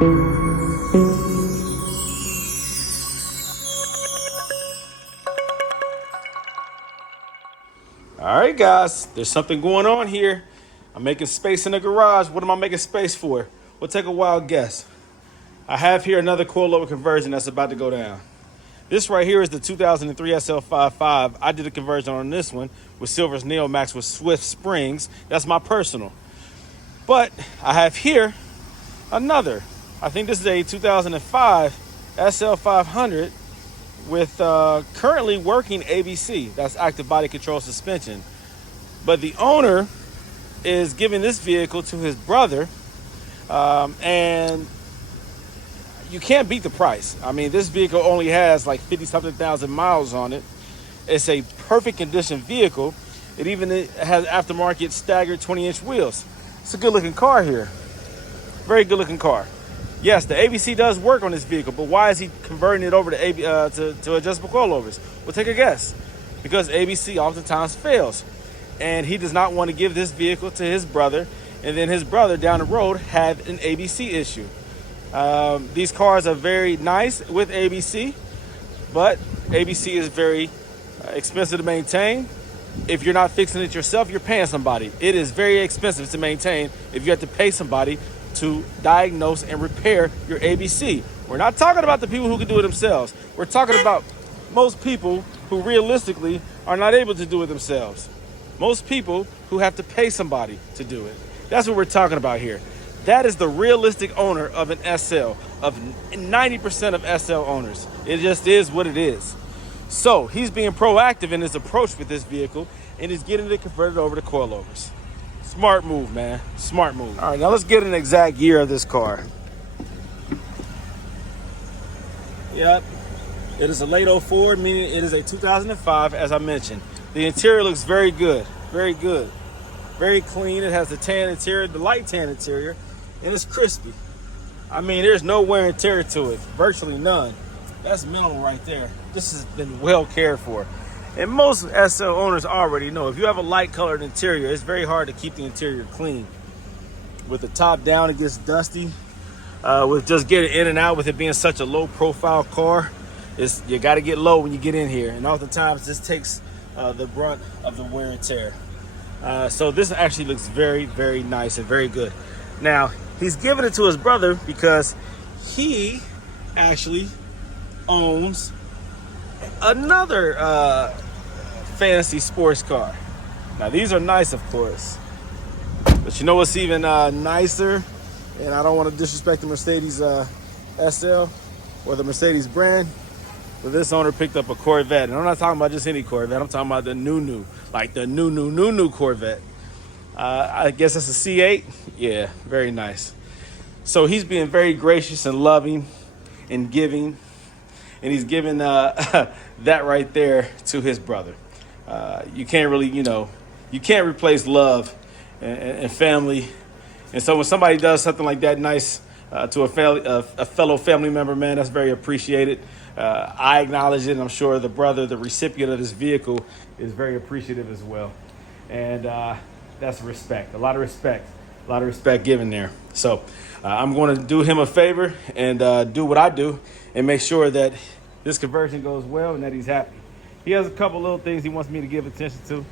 All right, guys, there's something going on here. I'm making space in the garage. What am I making space for? We'll take a wild guess. I have here another coilover conversion that's about to go down. This right here is the 2003 SL500. I did a conversion on this one with Silver's Neomax with Swift Springs. That's my personal. But I have here another. I think this is a 2005 SL500 with currently working ABC. That's active body control suspension. But the owner is giving this vehicle to his brother, and you can't beat the price. I mean, this vehicle only has like 50-something thousand miles on it. It's a perfect condition vehicle. It even has aftermarket staggered 20-inch wheels. It's a good looking car here. Very good looking car. Yes, the ABC does work on this vehicle, but why is he converting it over to adjustable coilovers? Well, take a guess. Because ABC oftentimes fails. And he does not want to give this vehicle to his brother, and then his brother down the road had an ABC issue. These cars are very nice with ABC, but ABC is very expensive to maintain. If you're not fixing it yourself, you're paying somebody. It is very expensive to maintain if you have to pay somebody to diagnose and repair your ABC. We're not talking about the people who can do it themselves. We're talking about most people who realistically are not able to do it themselves. Most people who have to pay somebody to do it. That's what we're talking about here. That is the realistic owner of an SL, of 90% of SL owners. It just is what it is. So he's being proactive in his approach with this vehicle, and he's getting it converted over to coilovers. Smart move, man. Smart move. All right, now let's get an exact year of this car. Yep. It is a late 04, meaning it is a 2005, as I mentioned. The interior looks very good. Very good. Very clean. It has the tan interior, the light tan interior, and it's crispy. I mean, there's no wear and tear to it. Virtually none. That's minimal right there. This has been well cared for. And most SL owners already know, if you have a light colored interior, it's very hard to keep the interior clean. With the top down, it gets dusty. With just getting in and out, with it being such a low profile car, you got to get low when you get in here. And oftentimes this takes the brunt of the wear and tear. So this actually looks very, very nice and very good. Now, he's giving it to his brother because he actually owns another fancy sports car. Now, these are nice, of course. But you know what's even nicer? And I don't want to disrespect the Mercedes SL or the Mercedes brand, but this owner picked up a Corvette. And I'm not talking about just any Corvette. I'm talking about the new, like the new Corvette. I guess that's a C8. Yeah, very nice. So he's being very gracious and loving and giving. And he's giving that right there to his brother. You can't really, you can't replace love and family. And so when somebody does something like that nice to a fellow family member, man, that's very appreciated. I acknowledge it, and I'm sure the brother, the recipient of this vehicle, is very appreciative as well. And that's respect, a lot of respect given there. So I'm going to do him a favor and do what I do and make sure that this conversion goes well and that he's happy. He has a couple little things he wants me to give attention to,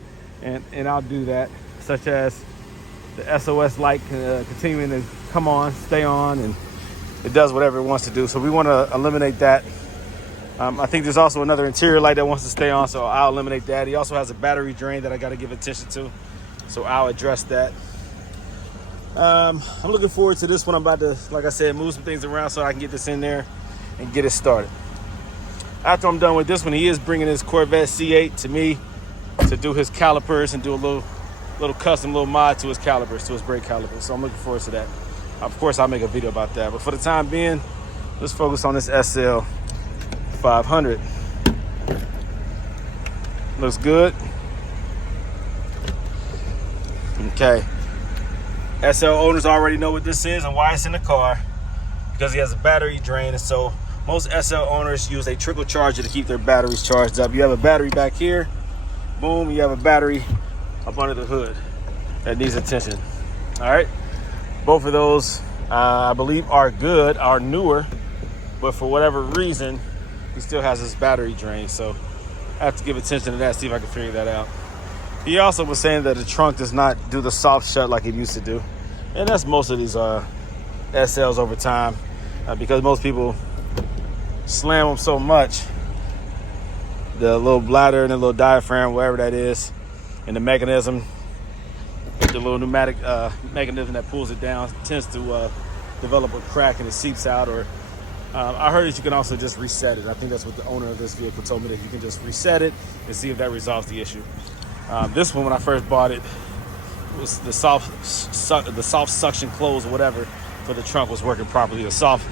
and I'll do that, such as the SOS light continuing to come on, stay on, and it does whatever it wants to do. So we want to eliminate that. I think there's also another interior light that wants to stay on, so I'll eliminate that. He also has a battery drain that I got to give attention to, so I'll address that. I'm looking forward to this one. I'm about to, like I said, move some things around so I can get this in there and get it started. After I'm done with this one, he is bringing his Corvette C8 to me to do his calipers and do a little custom mod to his calipers, to his brake calipers. So I'm looking forward to that. Of course, I'll make a video about that. But for the time being, let's focus on this SL500. Looks good. Okay. SL owners already know what this is and why it's in the car, because he has a battery drain. And so most SL owners use a trickle charger to keep their batteries charged up. You have a battery back here. Boom, you have a battery up under the hood that needs attention. All right. Both of those I believe are good, are newer, but for whatever reason, he still has his battery drain. So I have to give attention to that, see if I can figure that out. He also was saying that the trunk does not do the soft shut like it used to do. And that's most of these SLs over time, because most people slam them so much. The little bladder and the little diaphragm, whatever that is, and the mechanism, the little pneumatic mechanism that pulls it down, tends to develop a crack and it seeps out. Or I heard that you can also just reset it. I think that's what the owner of this vehicle told me, that you can just reset it and see if that resolves the issue. This one, when I first bought it, was the soft suction close or whatever for the trunk was working properly. The soft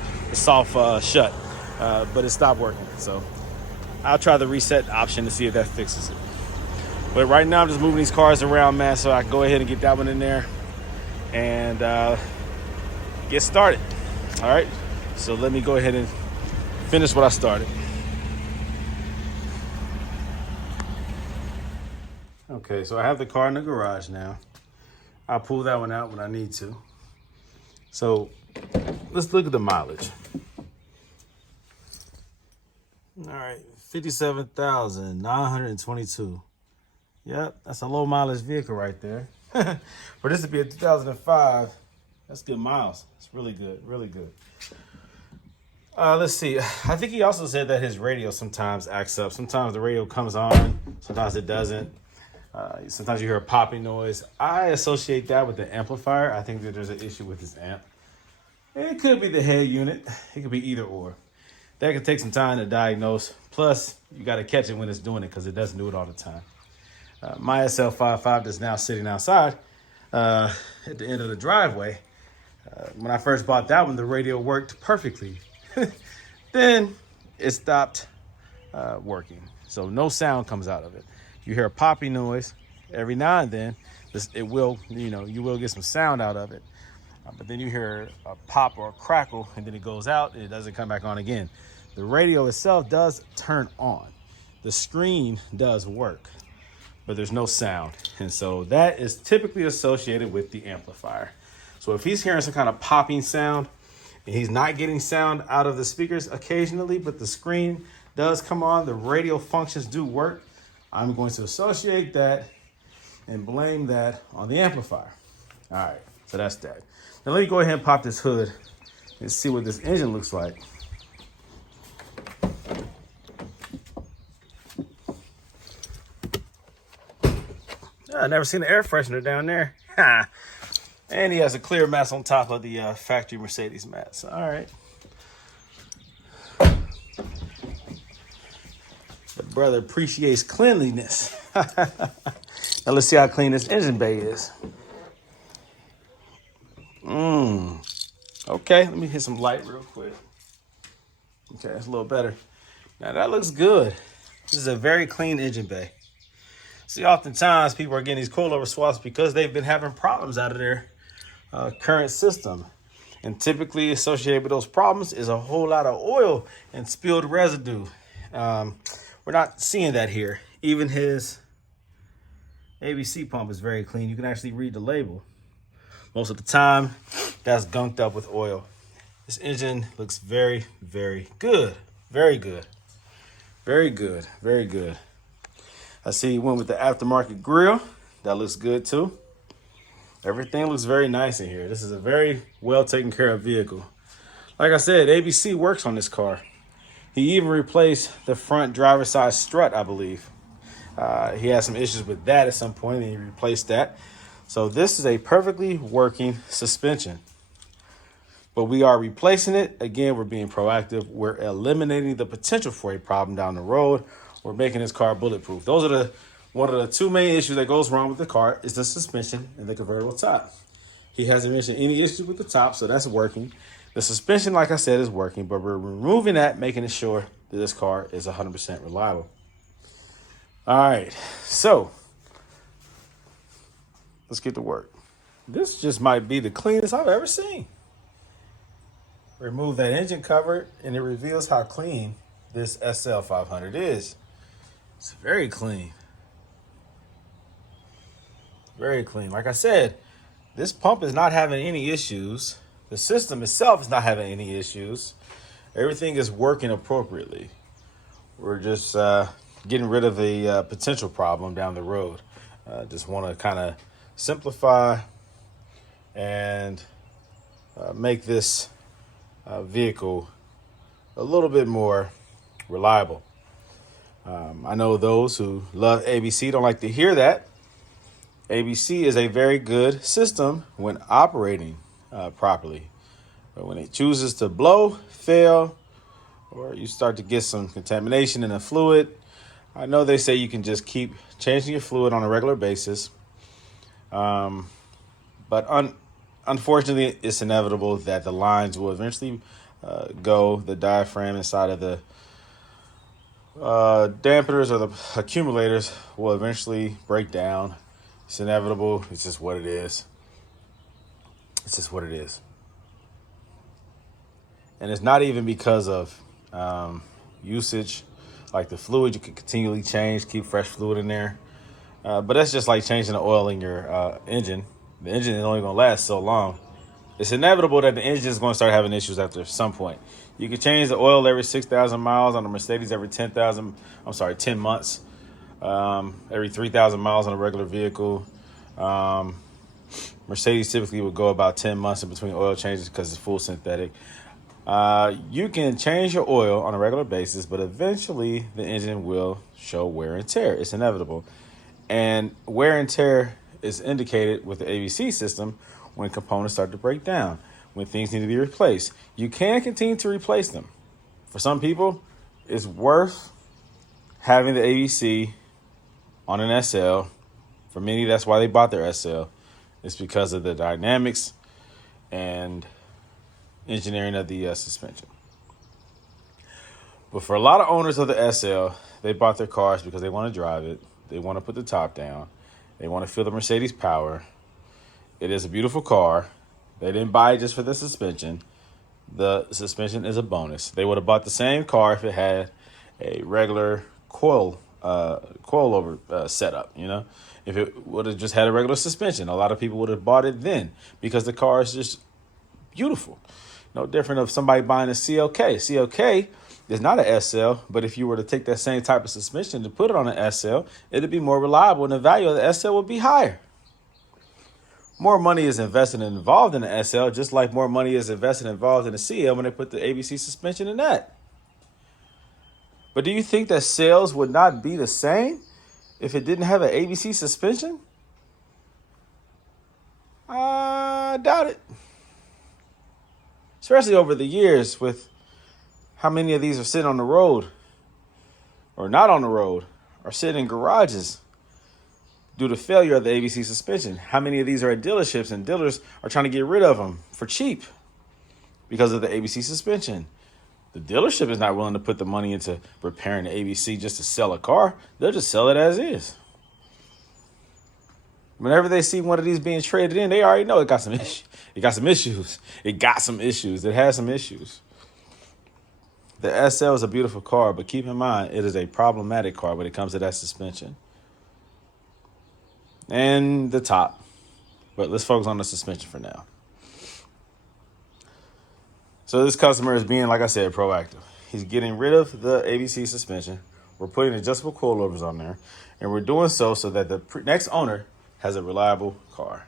shut, but it stopped working. So I'll try the reset option to see if that fixes it. But right now I'm just moving these cars around, man, so I can go ahead and get that one in there and get started. All right, so let me go ahead and finish what I started. Okay, so I have the car in the garage now. I'll pull that one out when I need to. So let's look at the mileage. All right, 57,922. Yep, that's a low mileage vehicle right there. For this to be a 2005, that's good miles. It's really good, really good. Let's see. I think he also said that his radio sometimes acts up. Sometimes the radio comes on, sometimes it doesn't. Sometimes you hear a popping noise. I associate that with the amplifier. I think that there's an issue with this amp. It could be the head unit. It could be either or. That could take some time to diagnose. Plus, you got to catch it when it's doing it, because it doesn't do it all the time. My SL500 is now sitting outside at the end of the driveway. When I first bought that one, the radio worked perfectly. Then it stopped working. So no sound comes out of it. You hear a popping noise every now and then. You will get some sound out of it. But then you hear a pop or a crackle, and then it goes out and it doesn't come back on again. The radio itself does turn on. The screen does work, but there's no sound. And so that is typically associated with the amplifier. So if he's hearing some kind of popping sound and he's not getting sound out of the speakers occasionally, but the screen does come on, the radio functions do work, I'm going to associate that and blame that on the amplifier. All right, so that's that. Now let me go ahead and pop this hood and see what this engine looks like. I've never seen an air freshener down there. And he has a clear mats on top of the factory Mercedes mats. All right. The brother appreciates cleanliness. Now let's see how clean this engine bay is. Okay, let me hit some light real quick. Okay, that's a little better. Now that looks good. This is a very clean engine bay. See, oftentimes people are getting these coilover swaps because they've been having problems out of their current system. And typically associated with those problems is a whole lot of oil and spilled residue. We're not seeing that here. Even his ABC pump is very clean. You can actually read the label. Most of the time, that's gunked up with oil. This engine looks very, very good. Very good. Very good. Very good. I see you went with the aftermarket grill. That looks good too. Everything looks very nice in here. This is a very well taken care of vehicle. Like I said, ABC works on this car. He even replaced the front driver's side strut, I believe. He had some issues with that at some point, and he replaced that. So this is a perfectly working suspension. But we are replacing it. Again, we're being proactive. We're eliminating the potential for a problem down the road. We're making this car bulletproof. Those are one of the two main issues that goes wrong with the car is the suspension and the convertible top. He hasn't mentioned any issues with the top, so that's working. The suspension, like I said, is working, but we're removing that, making sure that this car is 100% reliable. All right, so let's get to work. This just might be the cleanest I've ever seen. Remove that engine cover, and it reveals how clean this SL500 is. It's very clean. Very clean. Like I said, this pump is not having any issues The system itself is not having any issues. Everything is working appropriately. We're just getting rid of a potential problem down the road. Just want to kind of simplify and make this vehicle a little bit more reliable. I know those who love ABC don't like to hear that. ABC is a very good system when operating properly. But when it chooses to blow, fail, or you start to get some contamination in the fluid, I know they say you can just keep changing your fluid on a regular basis. But unfortunately, it's inevitable that the lines will eventually go. The diaphragm inside of the dampeners or the accumulators will eventually break down. It's inevitable. It's just what it is. It's just what it is. And it's not even because of usage. Like the fluid, you can continually change, keep fresh fluid in there. But that's just like changing the oil in your engine. The engine is only going to last so long. It's inevitable that the engine is going to start having issues after some point. You can change the oil every 6,000 miles on a Mercedes, every 10 months, every 3,000 miles on a regular vehicle. Mercedes typically would go about 10 months in between oil changes because it's full synthetic. You can change your oil on a regular basis, but eventually the engine will show wear and tear. It's inevitable. And wear and tear is indicated with the ABC system when components start to break down, when things need to be replaced. You can continue to replace them. For some people, it's worth having the ABC on an SL. For many, that's why they bought their SL. It's because of the dynamics and engineering of the suspension. But for a lot of owners of the SL, they bought their cars because they want to drive it. They want to put the top down. They want to feel the Mercedes power. It is a beautiful car. They didn't buy it just for the suspension. The suspension is a bonus. They would have bought the same car if it had a regular coilover setup, you know? If it would have just had a regular suspension, a lot of people would have bought it then because the car is just beautiful. No different of somebody buying a CLK. CLK is not an SL, but if you were to take that same type of suspension to put it on an SL, it'd be more reliable and the value of the SL would be higher. More money is invested and involved in the SL, just like more money is invested and involved in the CL when they put the ABC suspension in that. But do you think that sales would not be the same if it didn't have an ABC suspension? I doubt it. Especially over the years with how many of these are sitting on the road or not on the road or sitting in garages due to failure of the ABC suspension. How many of these are at dealerships and dealers are trying to get rid of them for cheap because of the ABC suspension? The dealership is not willing to put the money into repairing the ABC just to sell a car. They'll just sell it as is. Whenever they see one of these being traded in, they already know it got some issues. It got some issues. It has some issues. The SL is a beautiful car, but keep in mind, it is a problematic car when it comes to that suspension. And the top. But let's focus on the suspension for now. So this customer is being, like I said, proactive. He's getting rid of the ABC suspension. We're putting adjustable coilovers on there. And we're doing so that the next owner has a reliable car.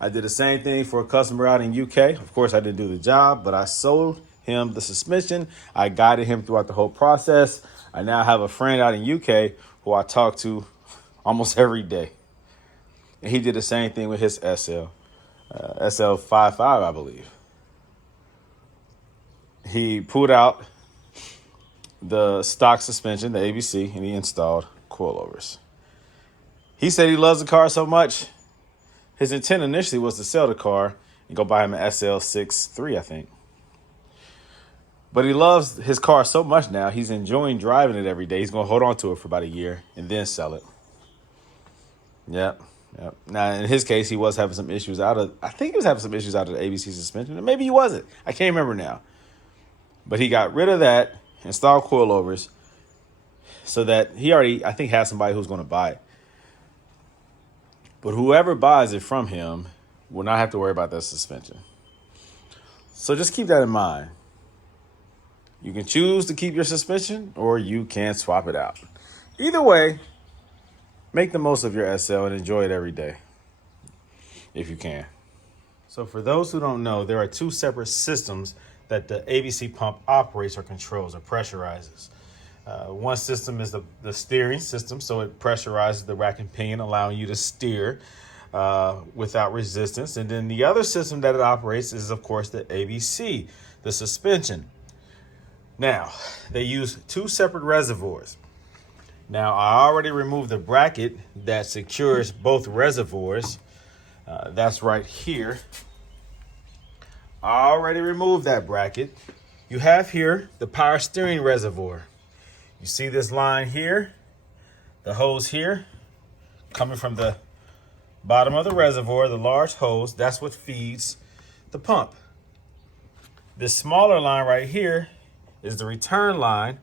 I did the same thing for a customer out in UK. Of course, I didn't do the job, but I sold him the suspension. I guided him throughout the whole process. I now have a friend out in UK who I talk to almost every day. And he did the same thing with his SL500, I believe. He pulled out the stock suspension, the ABC, and he installed coilovers. He said he loves the car so much. His intent initially was to sell the car and go buy him an SL600, I think. But he loves his car so much now, he's enjoying driving it every day. He's going to hold on to it for about a year and then sell it. Yep. Now, in his case, he was having some issues I think he was having some issues out of the ABC suspension. Or maybe he wasn't. I can't remember now. But he got rid of that, installed coilovers, so that he already, I think, has somebody who's going to buy it. But whoever buys it from him will not have to worry about that suspension. So just keep that in mind. You can choose to keep your suspension or you can swap it out. Either way, make the most of your SL and enjoy it every day if you can. So for those who don't know, there are two separate systems that the ABC pump operates or controls or pressurizes. One system is the steering system, so it pressurizes the rack and pinion, allowing you to steer without resistance. And then the other system that it operates is, of course, the ABC, the suspension. Now, they use two separate reservoirs. Now, I already removed the bracket that secures both reservoirs. That's right here. I already removed that bracket. You have here the power steering reservoir. You see this line here, the hose here, coming from the bottom of the reservoir, the large hose, that's what feeds the pump. This smaller line right here is the return line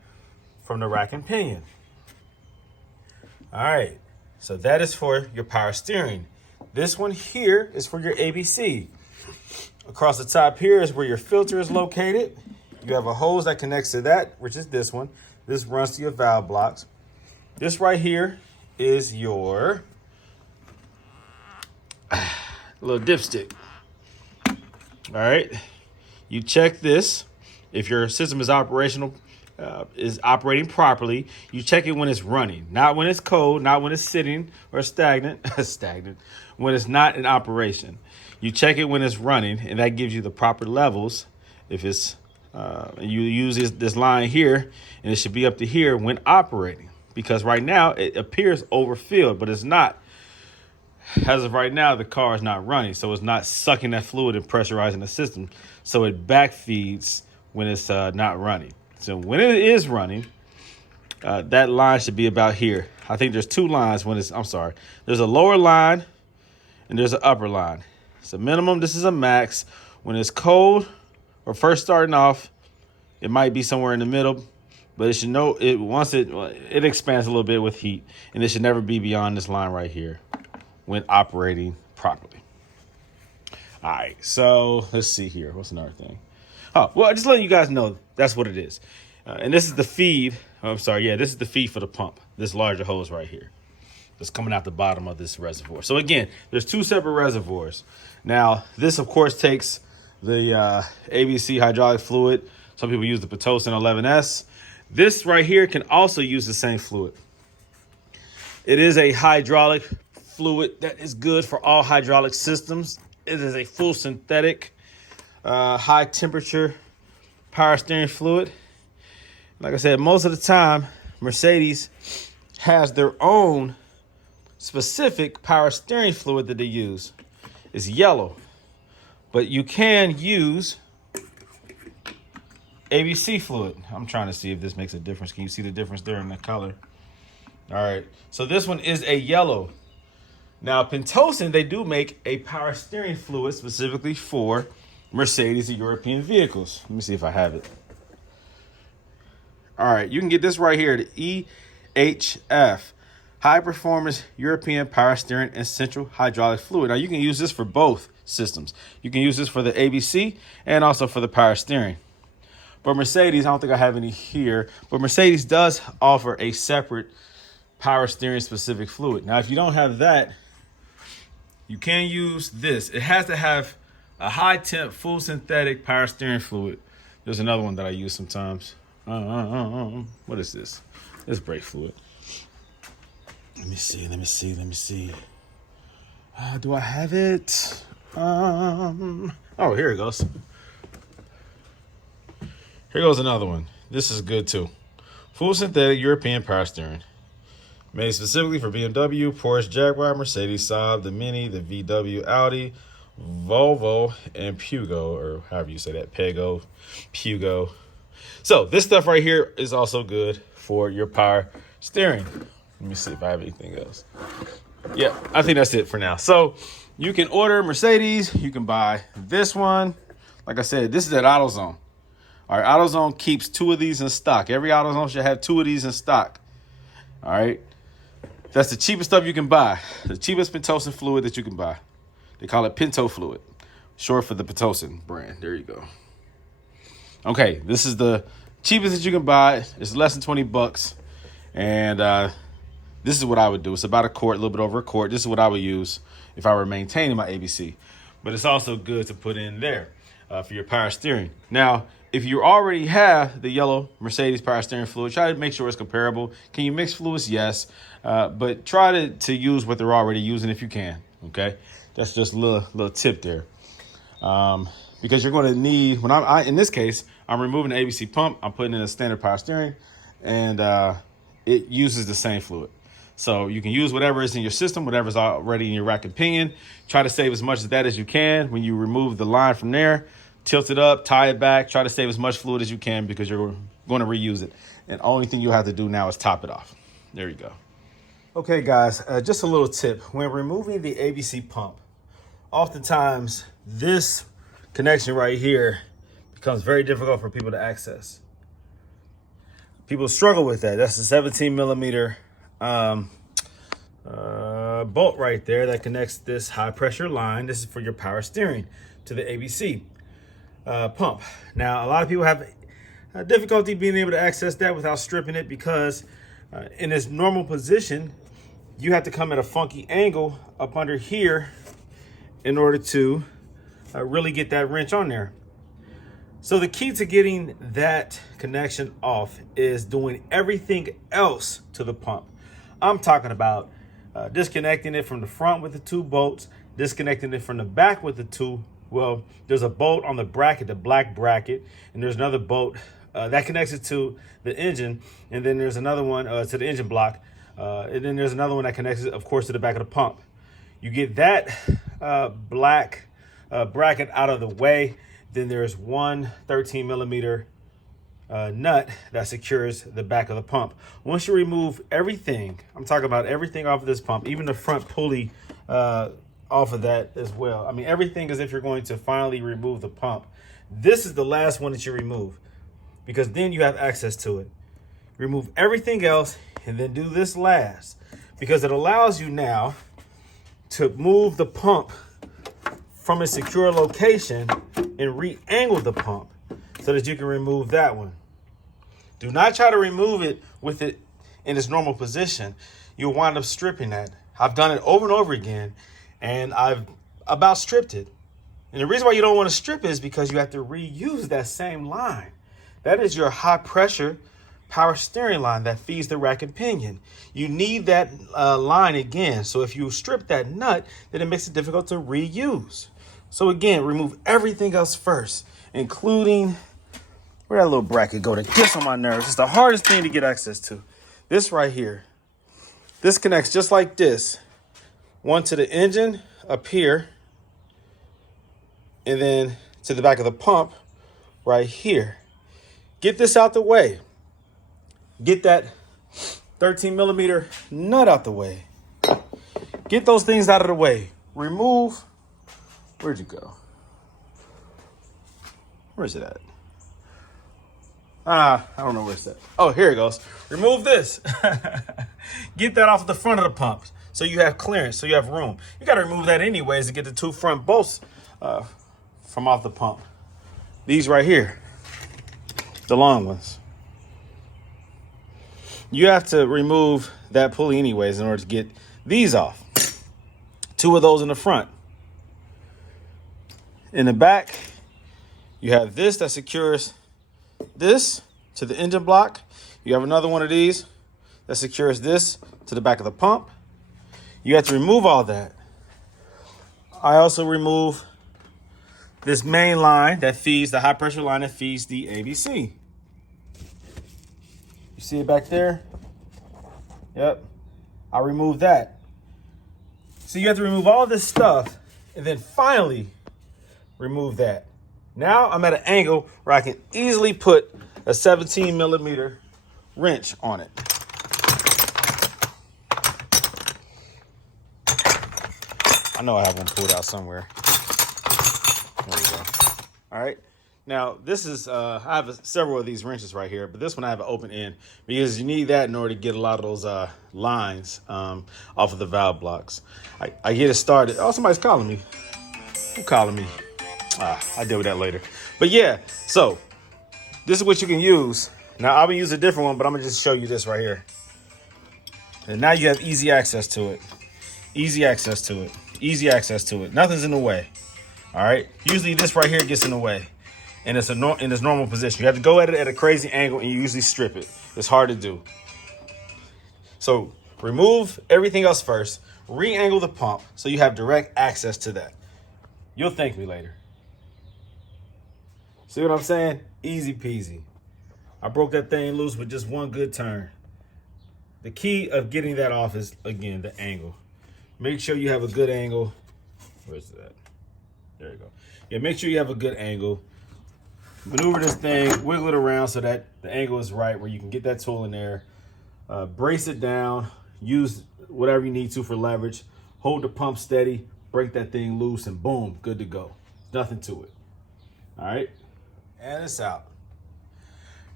from the rack and pinion. All right, so that is for your power steering. This one here is for your ABC. Across the top here is where your filter is located. You have a hose that connects to that, which is this one. This runs to your valve blocks. This right here is your little dipstick. All right, you check this. If your system is operating properly, you check it when it's running, not when it's cold, not when it's sitting or stagnant, when it's not in operation. You check it when it's running, and that gives you the proper levels. If it's, you use this line here, and it should be up to here when operating, because right now it appears overfilled, but it's not. As of right now, the car is not running, so it's not sucking that fluid and pressurizing the system, so it backfeeds when it's not running. So when it is running, that line should be about here. I think there's two lines when it's, there's a lower line and there's an upper line. It's a minimum, this is a max. When it's cold or first starting off, it might be somewhere in the middle, but it should know it once it expands a little bit with heat, and it should never be beyond this line right here when operating properly. All right, so let's see here. What's another thing? Oh, well, just letting you guys know that's what it is. And this is the feed. This is the feed for the pump. This larger hose right here that's coming out the bottom of this reservoir. So again, there's two separate reservoirs. Now, this, of course, takes the ABC hydraulic fluid. Some people use the Pitocin 11S. This right here can also use the same fluid. It is a hydraulic fluid that is good for all hydraulic systems. It is a full synthetic, high temperature power steering fluid. Like I said, most of the time, Mercedes has their own specific power steering fluid that they use. It's yellow, but you can use ABC fluid. I'm trying to see if this makes a difference. Can you see the difference there in the color? All right, so this one is a yellow. Now, Pitocin, they do make a power steering fluid specifically for Mercedes and European vehicles. Let me see if I have it. All right, you can get this right here, the EHF, High Performance European Power Steering and Central Hydraulic Fluid. Now, you can use this for both systems. You can use this for the ABC and also for the power steering. But Mercedes, I don't think I have any here, but Mercedes does offer a separate power steering specific fluid. Now, if you don't have that, you can use this. It has to have a high temp, full synthetic power steering fluid. There's another one that I use sometimes. What is this? It's brake fluid. Let me see. Do I have it? Oh, here it goes. Here goes another one. This is good too. Full synthetic European power steering. Made specifically for BMW, Porsche, Jaguar, Mercedes, Saab, the Mini, the VW, Audi, Volvo, and Pugo, or however you say that, Pego, Pugo. So this stuff right here is also good for your power steering. Let me see if I have anything else. Yeah, I think that's it for now. So you can order Mercedes. You can buy this one. Like I said, this is at AutoZone. All right, AutoZone keeps two of these in stock. Every AutoZone should have two of these in stock. All right. That's the cheapest stuff you can buy. The cheapest Pitocin fluid that you can buy. They call it Pinto fluid, short for the Pitocin brand. There you go. Okay, this is the cheapest that you can buy. It's less than 20 bucks. And this is what I would do. It's about a quart, a little bit over a quart. This is what I would use if I were maintaining my ABC. But it's also good to put in there for your power steering. Now, if you already have the yellow Mercedes power steering fluid, try to make sure it's comparable. Can you mix fluids? Yes. But try to use what they're already using if you can. Okay? That's just a little tip there. Because you're going to need, when in this case, I'm removing the ABC pump. I'm putting in a standard power steering, and it uses the same fluid. So you can use whatever is in your system, whatever's already in your rack and pinion. Try to save as much of that as you can. When you remove the line from there, tilt it up, tie it back. Try to save as much fluid as you can because you're going to reuse it. And the only thing you'll have to do now is top it off. There you go. Okay, guys, just a little tip. When removing the ABC pump, oftentimes this connection right here becomes very difficult for people to access. People struggle with that. That's a 17 millimeter bolt right there that connects this high pressure line. This is for your power steering to the ABC pump. Now, a lot of people have difficulty being able to access that without stripping it because in its normal position, you have to come at a funky angle up under here in order to really get that wrench on there. So the key to getting that connection off is doing everything else to the pump. I'm talking about disconnecting it from the front with the two bolts, disconnecting it from the back with the two. Well, there's a bolt on the bracket, the black bracket, and there's another bolt that connects it to the engine, and then there's another one to the engine block, and then there's another one that connects it, of course, to the back of the pump. You get that black bracket out of the way, then there's one 13 millimeter nut that secures the back of the pump. Once you remove everything, I'm talking about everything off of this pump, even the front pulley off of that as well. I mean, everything as if you're going to finally remove the pump. This is the last one that you remove because then you have access to it. Remove everything else and then do this last because it allows you now to move the pump from a secure location and re-angle the pump so that you can remove that one. Do not try to remove it with it in its normal position. You'll wind up stripping that. I've done it over and over again, and I've about stripped it. And the reason why you don't want to strip it is because you have to reuse that same line. That is your high pressure power steering line that feeds the rack and pinion. You need that line again. So if you strip that nut, then it makes it difficult to reuse. So again, remove everything else first, including, where'd that little bracket go that gets on my nerves? It's the hardest thing to get access to. This right here. This connects just like this. One to the engine up here, and then to the back of the pump right here. Get this out the way. Get that 13 millimeter nut out the way. Get those things out of the way. Remove. Where'd you go? Where's it at? I don't know where it's at. Oh, here it goes. Remove this. Get that off the front of the pump so you have clearance, so you have room. You got to remove that anyways to get the two front bolts from off the pump. These right here, the long ones. You have to remove that pulley anyways in order to get these off. Two of those in the front. In the back, you have this that secures this to the engine block. You have another one of these that secures this to the back of the pump. You have to remove all that. I also remove this main line that feeds the high pressure line that feeds the ABC. You see it back there? Yep. I removed that. So you have to remove all this stuff and then finally remove that. Now I'm at an angle where I can easily put a 17 millimeter wrench on it. I know I have one pulled out somewhere. There we go. All right. Now, this is, I have several of these wrenches right here, but this one I have an open end because you need that in order to get a lot of those lines off of the valve blocks. I get it started. Oh, somebody's calling me. Who calling me? I'll deal with that later. But yeah, so this is what you can use. Now, I'll be using a different one, but I'm going to just show you this right here. And now you have easy access to it. Easy access to it. Easy access to it. Nothing's in the way. All right? Usually this right here gets in the way. And it's in its normal position. You have to go at it at a crazy angle, and you usually strip it. It's hard to do. So remove everything else first. Re-angle the pump so you have direct access to that. You'll thank me later. See what I'm saying? Easy peasy. I broke that thing loose with just one good turn. The key of getting that off is, again, the angle. Make sure you have a good angle. Where's that? There you go. Yeah, make sure you have a good angle. Maneuver this thing, wiggle it around so that the angle is right where you can get that tool in there. Brace it down. Use whatever you need to for leverage. Hold the pump steady. Break that thing loose, and boom, good to go. Nothing to it. All right? And it's out.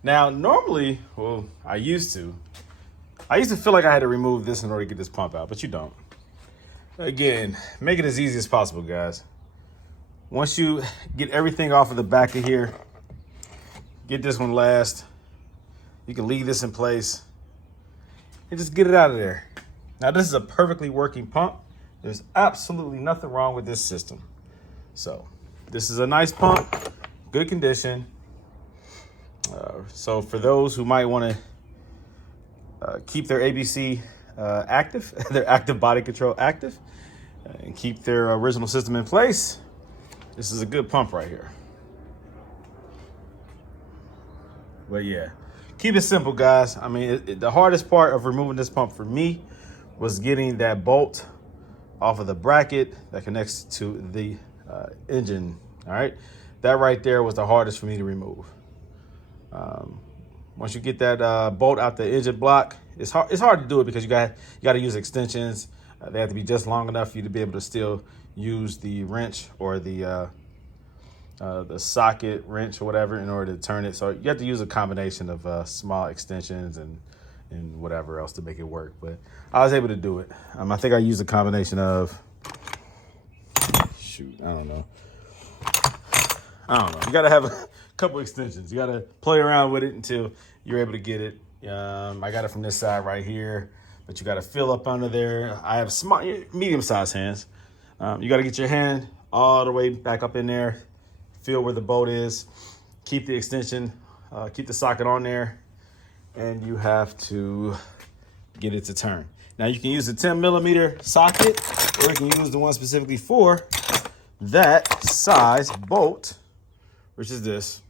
Now, normally, well, I used to feel like I had to remove this in order to get this pump out, but you don't. Again, make it as easy as possible, guys. Once you get everything off of the back of here, get this one last. You can leave this in place and just get it out of there. Now, this is a perfectly working pump. There's absolutely nothing wrong with this system. So, this is a nice pump, good condition. So, for those who might want to keep their ABC active, their active body control active, and keep their original system in place, this is a good pump right here. But yeah, keep it simple, guys. I mean, the hardest part of removing this pump for me was getting that bolt off of the bracket that connects to the engine. All right, that right there was the hardest for me to remove. Once you get that bolt out the engine block, it's hard to do it because you got to use extensions. They have to be just long enough for you to be able to still use the wrench or the socket wrench or whatever in order to turn it. So you have to use a combination of small extensions and whatever else to make it work. But I was able to do it. I think I used a combination of, I don't know. You got to have a couple extensions. You got to play around with it until you're able to get it. I got it from this side right here, but you got to fill up under there. I have small, medium-sized hands. You got to get your hand all the way back up in there, feel where the bolt is, keep the extension, keep the socket on there, and you have to get it to turn. Now you can use a 10mm socket, or you can use the one specifically for that size bolt, which is this,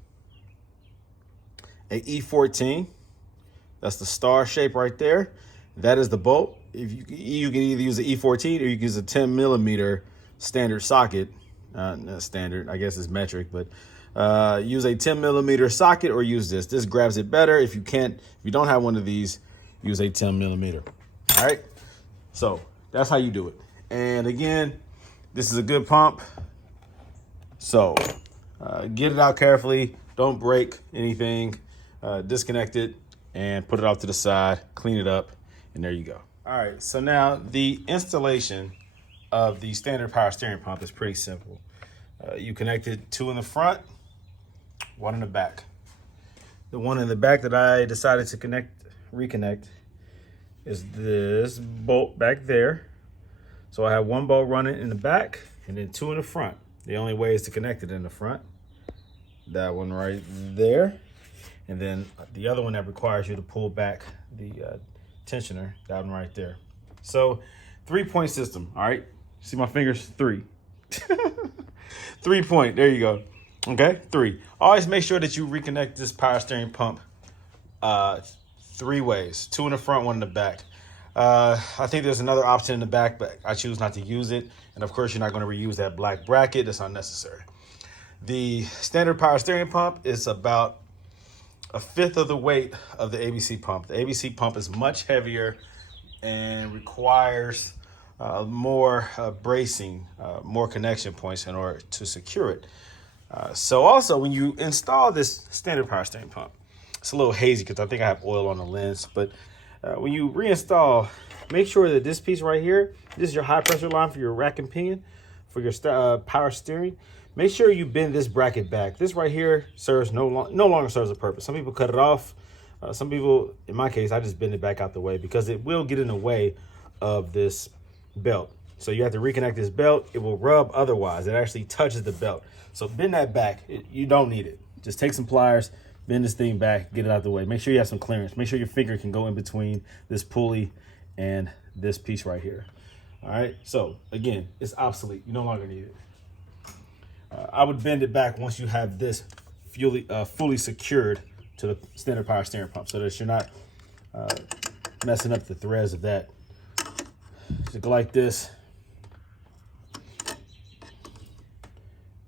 a E14. That's the star shape right there. That is the bolt. If you can either use an E14 or you can use a 10mm standard socket. Not standard, I guess it's metric, but use a 10mm socket or use this. This grabs it better. If you don't have one of these, use a 10mm. All right. So that's how you do it. And again, this is a good pump. So get it out carefully. Don't break anything. Disconnect it and put it off to the side. Clean it up, and there you go. All right. So now the installation of the standard power steering pump is pretty simple. You connected two in the front, one in the back. The one in the back that I decided to reconnect is this bolt back there. So I have one bolt running in the back and then two in the front. The only way is to connect it in the front. That one right there. And then the other one that requires you to pull back the tensioner, that one right there. So 3-point system, all right? See my fingers? 3. 3-point, there you go. Okay, 3. Always make sure that you reconnect this power steering pump 3 ways. 2 in the front, 1 in the back. I think there's another option in the back, but I choose not to use it. And of course, you're not going to reuse that black bracket. That's unnecessary. The standard power steering pump is about 1/5 of the weight of the ABC pump. The ABC pump is much heavier and requires more bracing, more connection points in order to secure it. So also, when you install this standard power steering pump, it's a little hazy because I think I have oil on the lens, but when you reinstall, make sure that this piece right here, this is your high pressure line for your rack and pinion, for your power steering. Make sure you bend this bracket back. This right here serves no longer serves a purpose. Some people cut it off. Some people, in my case, I just bend it back out the way because it will get in the way of this belt. So you have to reconnect this belt. It will rub otherwise. It actually touches the belt. So bend that back. You don't need it. Just take some pliers, bend this thing back, get it out of the way. Make sure you have some clearance. Make sure your finger can go in between this pulley and this piece right here. All right. So again, it's obsolete. You no longer need it. I would bend it back once you have this fully secured to the standard power steering pump so that you're not messing up the threads of that. So go like this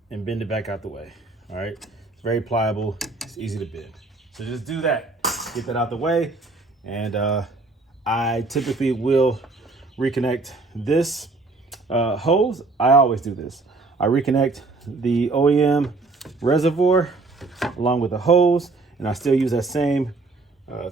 and bend it back out the way. All right. It's very pliable. It's easy to bend. So just do that. Get that out the way. And I typically will reconnect this hose. I always do this. I reconnect the OEM reservoir along with the hose, and I still use that same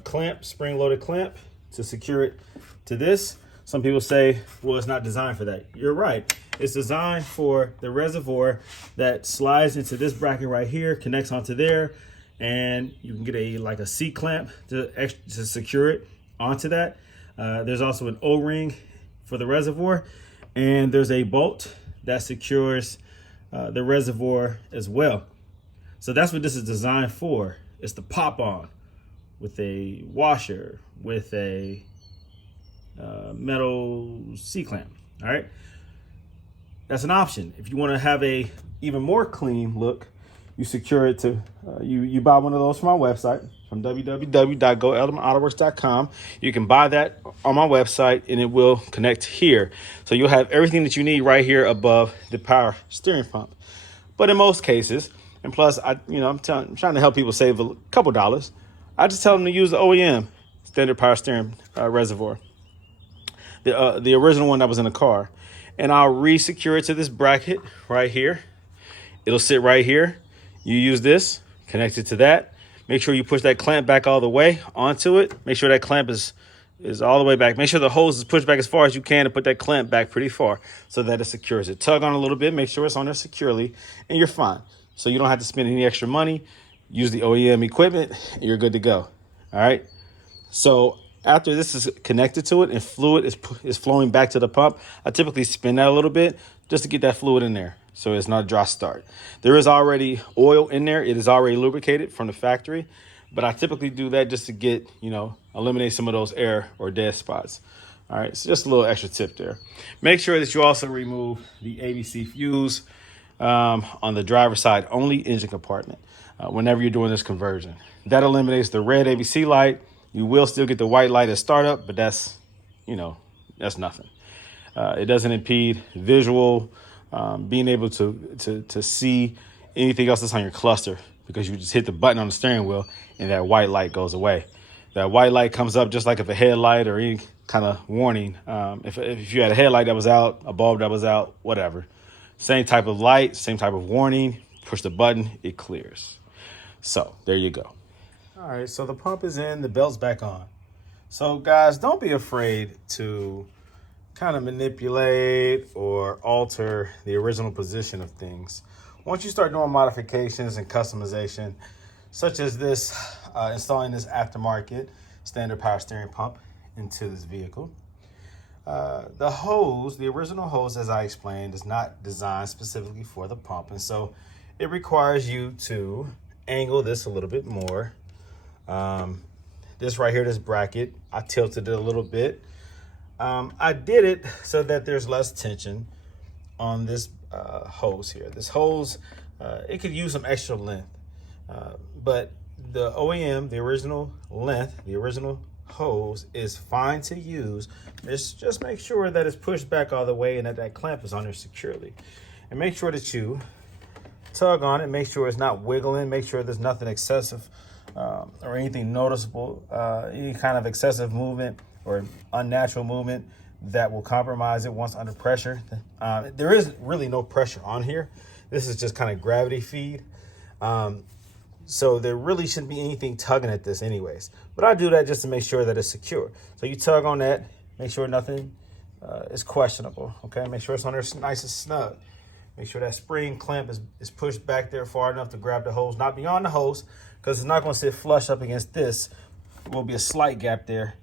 clamp, spring-loaded clamp, to secure it to this. Some people say, well, it's not designed for that. You're right. It's designed for the reservoir that slides into this bracket right here, connects onto there, and you can get a C clamp to secure it onto that. There's also an O-ring for the reservoir, and there's a bolt that secures the reservoir as well. So that's what this is designed for. It's the pop-on with a washer, with a metal C-clamp. All right, that's an option. If you want to have a even more clean look, you secure it to you buy one of those from our website, from www.goelementautoworks.com. You can buy that on my website and it will connect here. So you'll have everything that you need right here above the power steering pump. But in most cases, and plus I'm trying to help people save a couple dollars, I just tell them to use the OEM standard power steering reservoir, the original one that was in the car, and I'll re-secure it to this bracket right here. It'll sit right here. You use this, connect it to that. Make sure you push that clamp back all the way onto it. Make sure that clamp is all the way back. Make sure the hose is pushed back as far as you can and put that clamp back pretty far so that it secures it. Tug on a little bit, make sure it's on there securely, and you're fine. So you don't have to spend any extra money. Use the OEM equipment, and you're good to go. All right. So after this is connected to it and fluid is flowing back to the pump, I typically spin that a little bit just to get that fluid in there so it's not a dry start. There is already oil in there. It is already lubricated from the factory, but I typically do that just to get, eliminate some of those air or dead spots. All right, so just a little extra tip there. Make sure that you also remove the ABC fuse on the driver's side only engine compartment whenever you're doing this conversion. That eliminates the red ABC light. You will still get the white light at startup, but that's nothing. It doesn't impede visual, being able to see anything else that's on your cluster, because you just hit the button on the steering wheel and that white light goes away. That white light comes up just like if a headlight or any kind of warning. If you had a headlight that was out, a bulb that was out, whatever. Same type of light, same type of warning. Push the button, it clears. So there you go. All right, so the pump is in, the belt's back on. So guys, don't be afraid to kind of manipulate or alter the original position of things. Once you start doing modifications and customization, such as this, installing this aftermarket standard power steering pump into this vehicle, the original hose, as I explained, is not designed specifically for the pump. And so it requires you to angle this a little bit more. This right here, this bracket, I tilted it a little bit. I did it so that there's less tension on this hose here. This hose, it could use some extra length, but the OEM, the original length, the original hose is fine to use. Just make sure that it's pushed back all the way and that clamp is on there securely. And make sure that you tug on it, make sure it's not wiggling, make sure there's nothing excessive or anything noticeable, any kind of excessive movement or unnatural movement that will compromise it once under pressure. There is really no pressure on here. This is just kind of gravity feed. So there really shouldn't be anything tugging at this anyways. But I do that just to make sure that it's secure. So you tug on that, make sure nothing is questionable, okay? Make sure it's on there nice and snug. Make sure that spring clamp is pushed back there far enough to grab the hose, not beyond the hose, because it's not gonna sit flush up against this. There will be a slight gap there,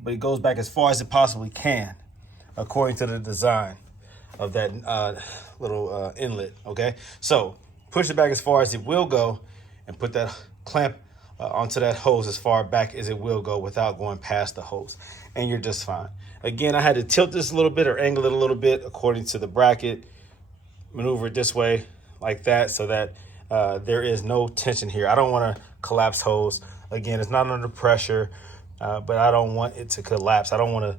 but it goes back as far as it possibly can, according to the design of that little inlet, okay? So push it back as far as it will go and put that clamp onto that hose as far back as it will go without going past the hose, and you're just fine. Again, I had to tilt this a little bit or angle it a little bit according to the bracket, maneuver it this way like that so that there is no tension here. I don't want to collapse hose. Again, it's not under pressure, but I don't want it to collapse. I don't want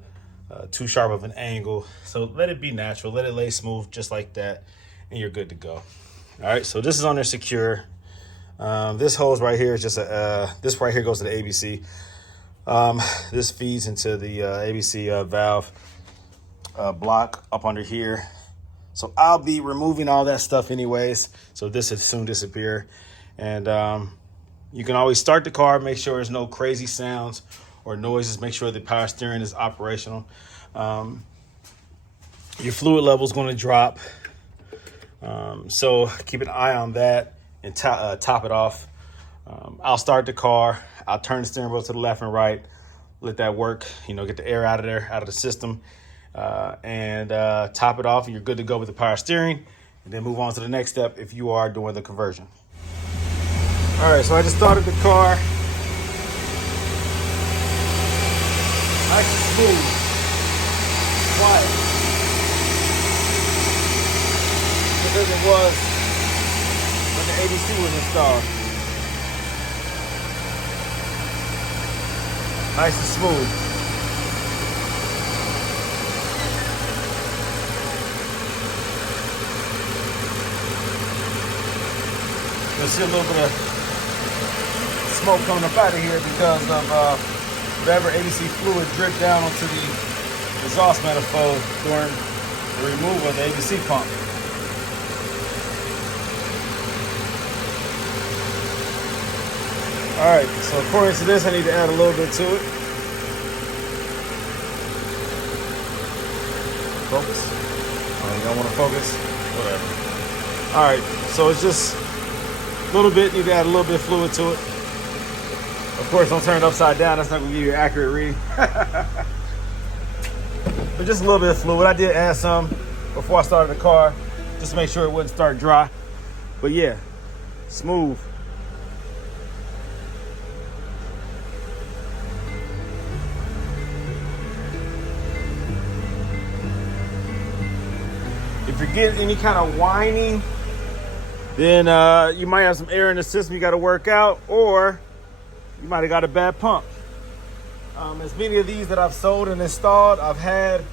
too sharp of an angle. So let it be natural, let it lay smooth just like that, and you're good to go. All right, so this is on there secure. This hose right here is just this right here goes to the ABC. This feeds into the ABC valve block up under here. So I'll be removing all that stuff anyways. So this will soon disappear. And you can always start the car, make sure there's no crazy sounds or noises, make sure the power steering is operational. Your fluid level is going to drop. So keep an eye on that and top it off. I'll start the car. I'll turn the steering wheel to the left and right. Let that work, you know, get the air out of there, out of the system, and top it off, and you're good to go with the power steering. And then move on to the next step if you are doing the conversion. All right, so I just started the car. Nice and smooth, quiet, just as it was when the ABC was installed. Nice and smooth. You'll see a little bit of smoke coming up out of here because of whatever ABC fluid dripped down onto the exhaust manifold during the removal of the ABC pump. All right, so according to this, I need to add a little bit to it. Focus. Oh, you don't want to focus? Whatever. All right, so it's just a little bit. Need to add a little bit of fluid to it. Of course, don't turn it upside down. That's not going to give you an accurate reading. But just a little bit of fluid. I did add some before I started the car, just to make sure it wouldn't start dry. But yeah, smooth. If you're getting any kind of whining, then you might have some air in the system you got to work out, or you might have got a bad pump. As many of these that I've sold and installed, I've had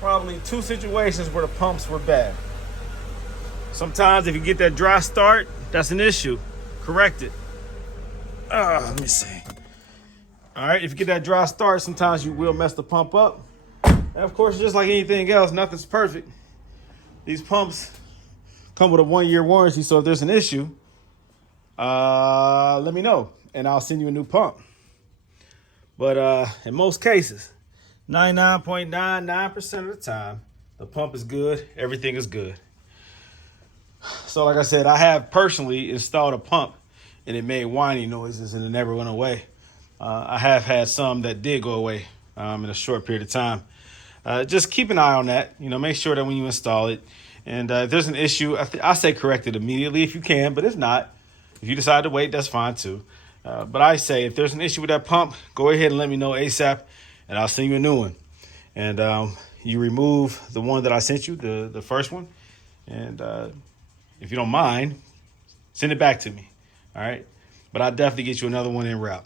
probably 2 situations where the pumps were bad. Sometimes if you get that dry start, that's an issue. Correct it. Let me see. All right, if you get that dry start, sometimes you will mess the pump up. And of course, just like anything else, nothing's perfect. These pumps come with a 1-year warranty, so if there's an issue, let me know, and I'll send you a new pump. But in most cases, 99.99% of the time, the pump is good, everything is good. So like I said, I have personally installed a pump, and it made whining noises, and it never went away. I have had some that did go away in a short period of time. Just keep an eye on that. You know, make sure that when you install it, and if there's an issue, I say correct it immediately if you can. But if not, if you decide to wait, that's fine too. But I say if there's an issue with that pump, go ahead and let me know ASAP, and I'll send you a new one. And you remove the one that I sent you, the first one, and if you don't mind, send it back to me. All right, but I'll definitely get you another one en route.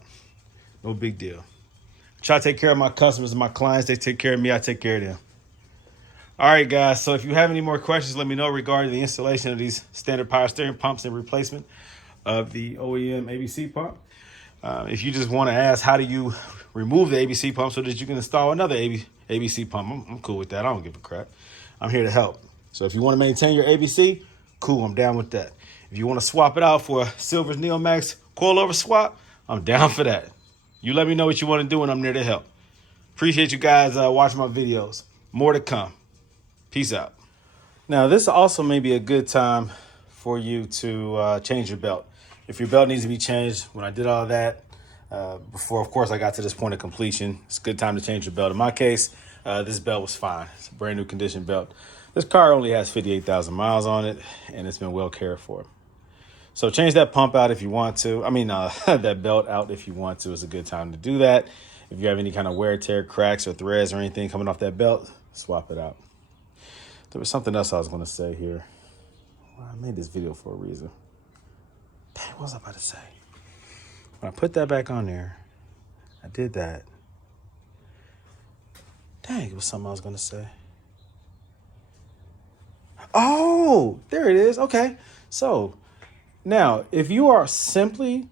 No big deal. Try to take care of my customers and my clients. They take care of me. I take care of them. All right, guys. So if you have any more questions, let me know regarding the installation of these standard power steering pumps and replacement of the OEM ABC pump. If you just want to ask, how do you remove the ABC pump so that you can install another ABC pump? I'm cool with that. I don't give a crap. I'm here to help. So if you want to maintain your ABC, cool, I'm down with that. If you want to swap it out for a Silver's Neomax coilover swap, I'm down for that. You let me know what you want to do and I'm there to help. Appreciate you guys watching my videos. More to come. Peace out. Now, this also may be a good time for you to change your belt. If your belt needs to be changed, when I did all that, before, of course, I got to this point of completion, it's a good time to change your belt. In my case, this belt was fine. It's a brand new condition belt. This car only has 58,000 miles on it, and it's been well cared for. So change that pump out if you want to. I mean, that belt out if you want to. It's a good time to do that. If you have any kind of wear, tear, cracks, or threads or anything coming off that belt, swap it out. There was something else I was going to say here. Well, I made this video for a reason. Dang, what was I about to say? When I put that back on there, I did that. Dang, it was something I was going to say. Oh, there it is. Okay. So now, if you are simply,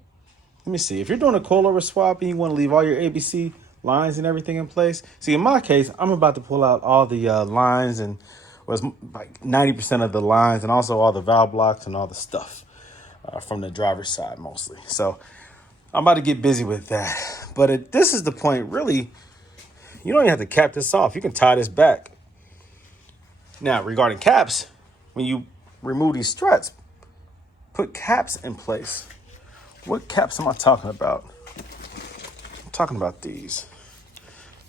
let me see, if you're doing a coilover swap and you want to leave all your ABC lines and everything in place. See, in my case, I'm about to pull out all the lines and was like 90% of the lines and also all the valve blocks and all the stuff from the driver's side mostly. So I'm about to get busy with that. But this is the point, really, you don't even have to cap this off. You can tie this back. Now, regarding caps, when you remove these struts, put caps in place. What caps am I talking about? I'm talking about these.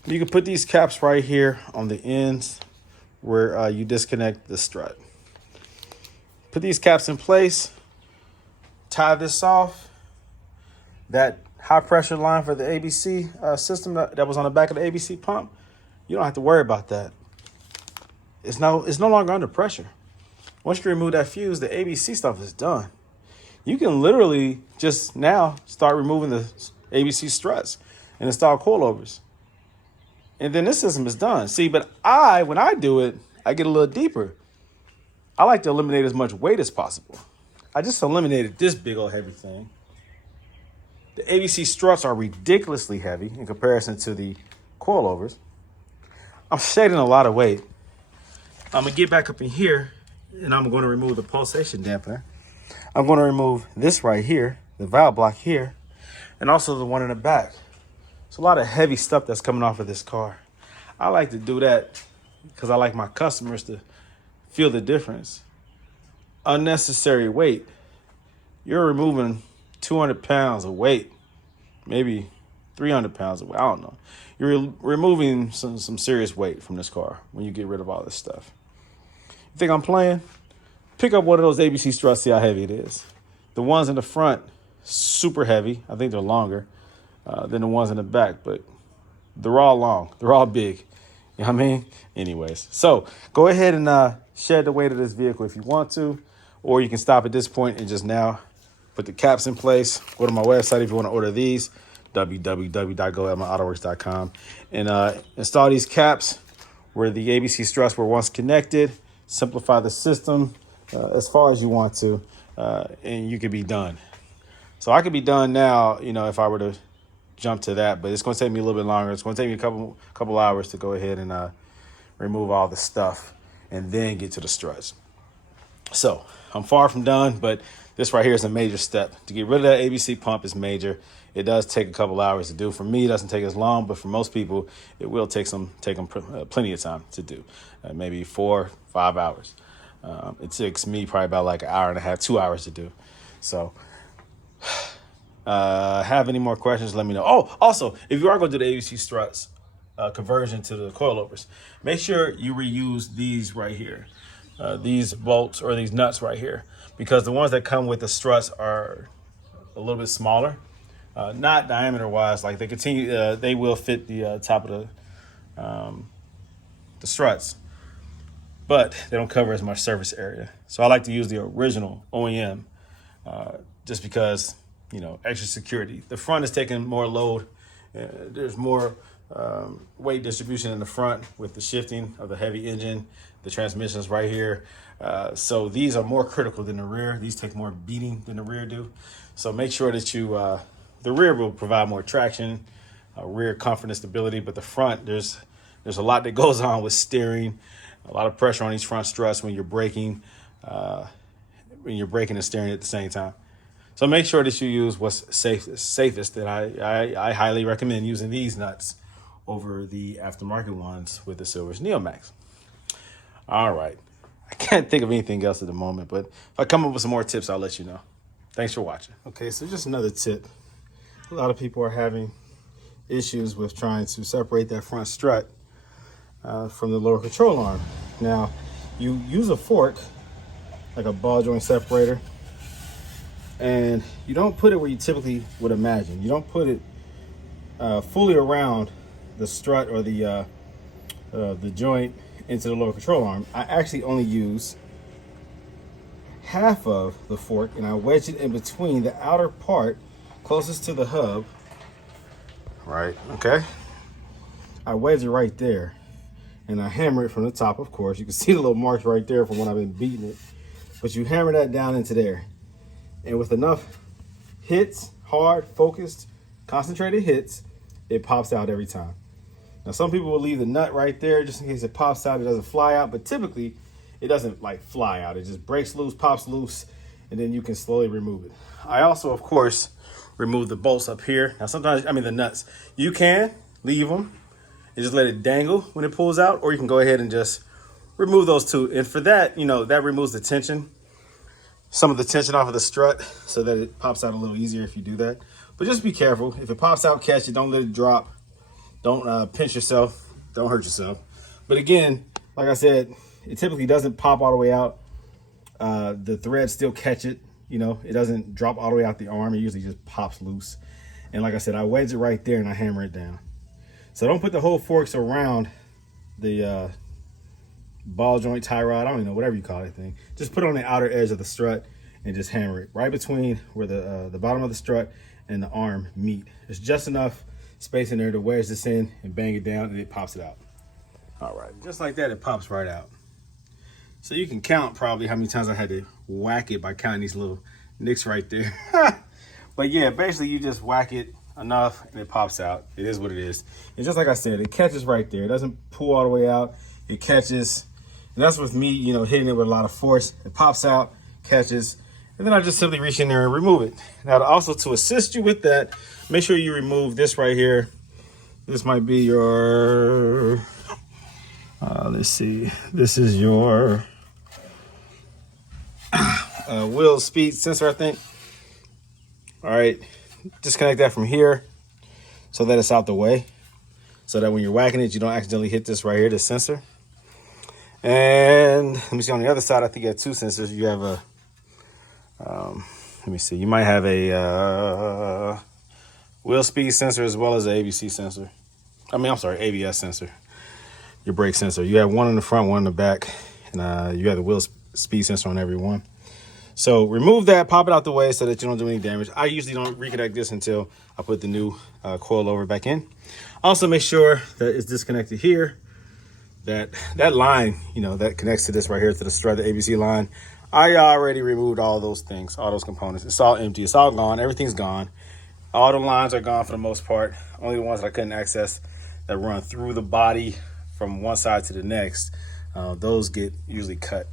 You can put these caps right here on the ends where you disconnect the strut. Put these caps in place, tie this off. That high pressure line for the ABC system that was on the back of the ABC pump, you don't have to worry about that. It's no longer under pressure. Once you remove that fuse, the ABC stuff is done. You can literally just now start removing the ABC struts and install coilovers. And then this system is done. See, but when I do it, I get a little deeper. I like to eliminate as much weight as possible. I just eliminated this big old heavy thing. The ABC struts are ridiculously heavy in comparison to the coilovers. I'm shedding a lot of weight. I'm gonna get back up in here and I'm gonna remove the pulsation dampener. I'm gonna remove this right here, the valve block here, and also the one in the back. It's a lot of heavy stuff that's coming off of this car. I like to do that because I like my customers to feel the difference. Unnecessary weight. You're removing 200 pounds of weight, maybe 300 pounds of weight. I don't know. You're removing some serious weight from this car when you get rid of all this stuff. You think I'm playing? Pick up one of those ABC struts, see how heavy it is. The ones in the front, super heavy. I think they're longer than the ones in the back, but they're all long. They're all big. You know what I mean? Anyways, so go ahead and shed the weight of this vehicle if you want to, or you can stop at this point and just now put the caps in place. Go to my website if you want to order these, www.gohelmaautoworks.com, and install these caps where the ABC struts were once connected. Simplify the system as far as you want to, and you can be done. So I could be done now, if I were to jump to that, but it's going to take me a little bit longer. It's going to take me a couple hours to go ahead and remove all the stuff and then get to the struts. So I'm far from done, but this right here is a major step. To get rid of that ABC pump is major. It does take a couple hours to do. For me, it doesn't take as long, but for most people, it will take them plenty of time to do, maybe 4-5 hours. It takes me probably about like an hour and a half, 2 hours to do. So have any more questions, let me know. Oh, also, if you are going to do the ABC struts conversion to the coilovers, make sure you reuse these right here, these bolts or these nuts right here, because the ones that come with the struts are a little bit smaller, not diameter wise. Like they will fit the top of the struts, but they don't cover as much surface area. So I like to use the original OEM just because, extra security. The front is taking more load. There's more weight distribution in the front with the shifting of the heavy engine. The transmission's right here. So these are more critical than the rear. These take more beating than the rear do. So make sure that the rear will provide more traction, rear comfort and stability, but the front, there's a lot that goes on with steering, a lot of pressure on these front struts when you're braking. you're braking and steering at the same time. So make sure that you use what's safest. That I highly recommend using these nuts over the aftermarket ones with the Silver's Neomax. All right. I can't think of anything else at the moment, but if I come up with some more tips, I'll let you know. Thanks for watching. Okay, so just another tip. A lot of people are having issues with trying to separate that front strut from the lower control arm. Now, you use a fork, like a ball joint separator, and you don't put it where you typically would imagine. You don't put it fully around the strut or the joint into the lower control arm. I actually only use half of the fork, and I wedge it in between the outer part closest to the hub. Right, okay. I wedge it right there, and I hammer it from the top, of course. You can see the little marks right there from when I've been beating it. But you hammer that down into there. And with enough hits, hard, focused, concentrated hits, it pops out every time. Now, some people will leave the nut right there just in case it pops out, it doesn't fly out, but typically it doesn't like fly out. It just breaks loose, pops loose, and then you can slowly remove it. I also, of course, remove the bolts up here. Now, sometimes, the nuts, you can leave them and just let it dangle when it pulls out, or you can go ahead and just remove those two. And for that, that removes the tension, some of the tension off of the strut, so that it pops out a little easier if you do that. But just be careful. If it pops out, catch it. Don't let it drop. Don't pinch yourself. Don't hurt yourself. But again, like I said, it typically doesn't pop all the way out. The threads still catch it. It doesn't drop all the way out the arm. It usually just pops loose. And like I said, I wedge it right there and I hammer it down. So don't put the whole forks around the ball joint, tie rod, I don't even know, whatever you call it thing. Just put it on the outer edge of the strut and just hammer it right between where the bottom of the strut and the arm meet. There's just enough space in there to wedge this in and bang it down, and it pops it out. All right, just like that, it pops right out. So you can count probably how many times I had to whack it by counting these little nicks right there. But yeah, basically you just whack it enough and it pops out. It is what it is. And just like I said, it catches right there. It doesn't pull all the way out. It catches. And that's with me, hitting it with a lot of force. It pops out, catches, and then I just simply reach in there and remove it. Now, also to assist you with that, make sure you remove this right here. This might be your, let's see, this is your wheel speed sensor, I think. All right, disconnect that from here so that it's out the way, so that when you're whacking it, you don't accidentally hit this right here, the sensor. And let me see, on the other side, I think you have two sensors. You have a, let me see, you might have a wheel speed sensor as well as an ABC sensor. ABS sensor, your brake sensor. You have one in the front, one in the back, and you have the wheel speed sensor on every one. So remove that, pop it out the way so that you don't do any damage. I usually don't reconnect this until I put the new coilover back in. Also make sure that it's disconnected here. That line, that connects to this right here, to the strut, the ABC line. I already removed all those things, all those components. It's all empty. It's all gone. Everything's gone. All the lines are gone for the most part. Only the ones that I couldn't access that run through the body from one side to the next, those get usually cut.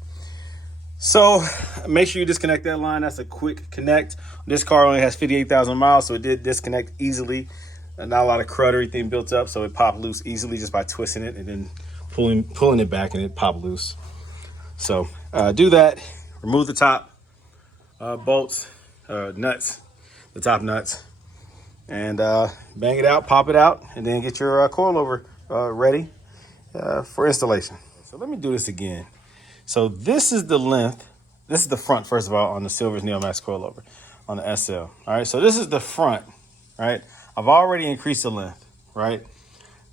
So make sure you disconnect that line. That's a quick connect. This car only has 58,000 miles, so it did disconnect easily. Not a lot of crud or anything built up, so it popped loose easily just by twisting it and then pulling it back, and it popped loose. So do that. Remove the top bolts, nuts, the top nuts, and bang it out, pop it out, and then get your coilover ready for installation. So let me do this again. So this is the length. This is the front, first of all, on the Silver's Neomax coilover on the SL. All right, so this is the front, right? I've already increased the length, right?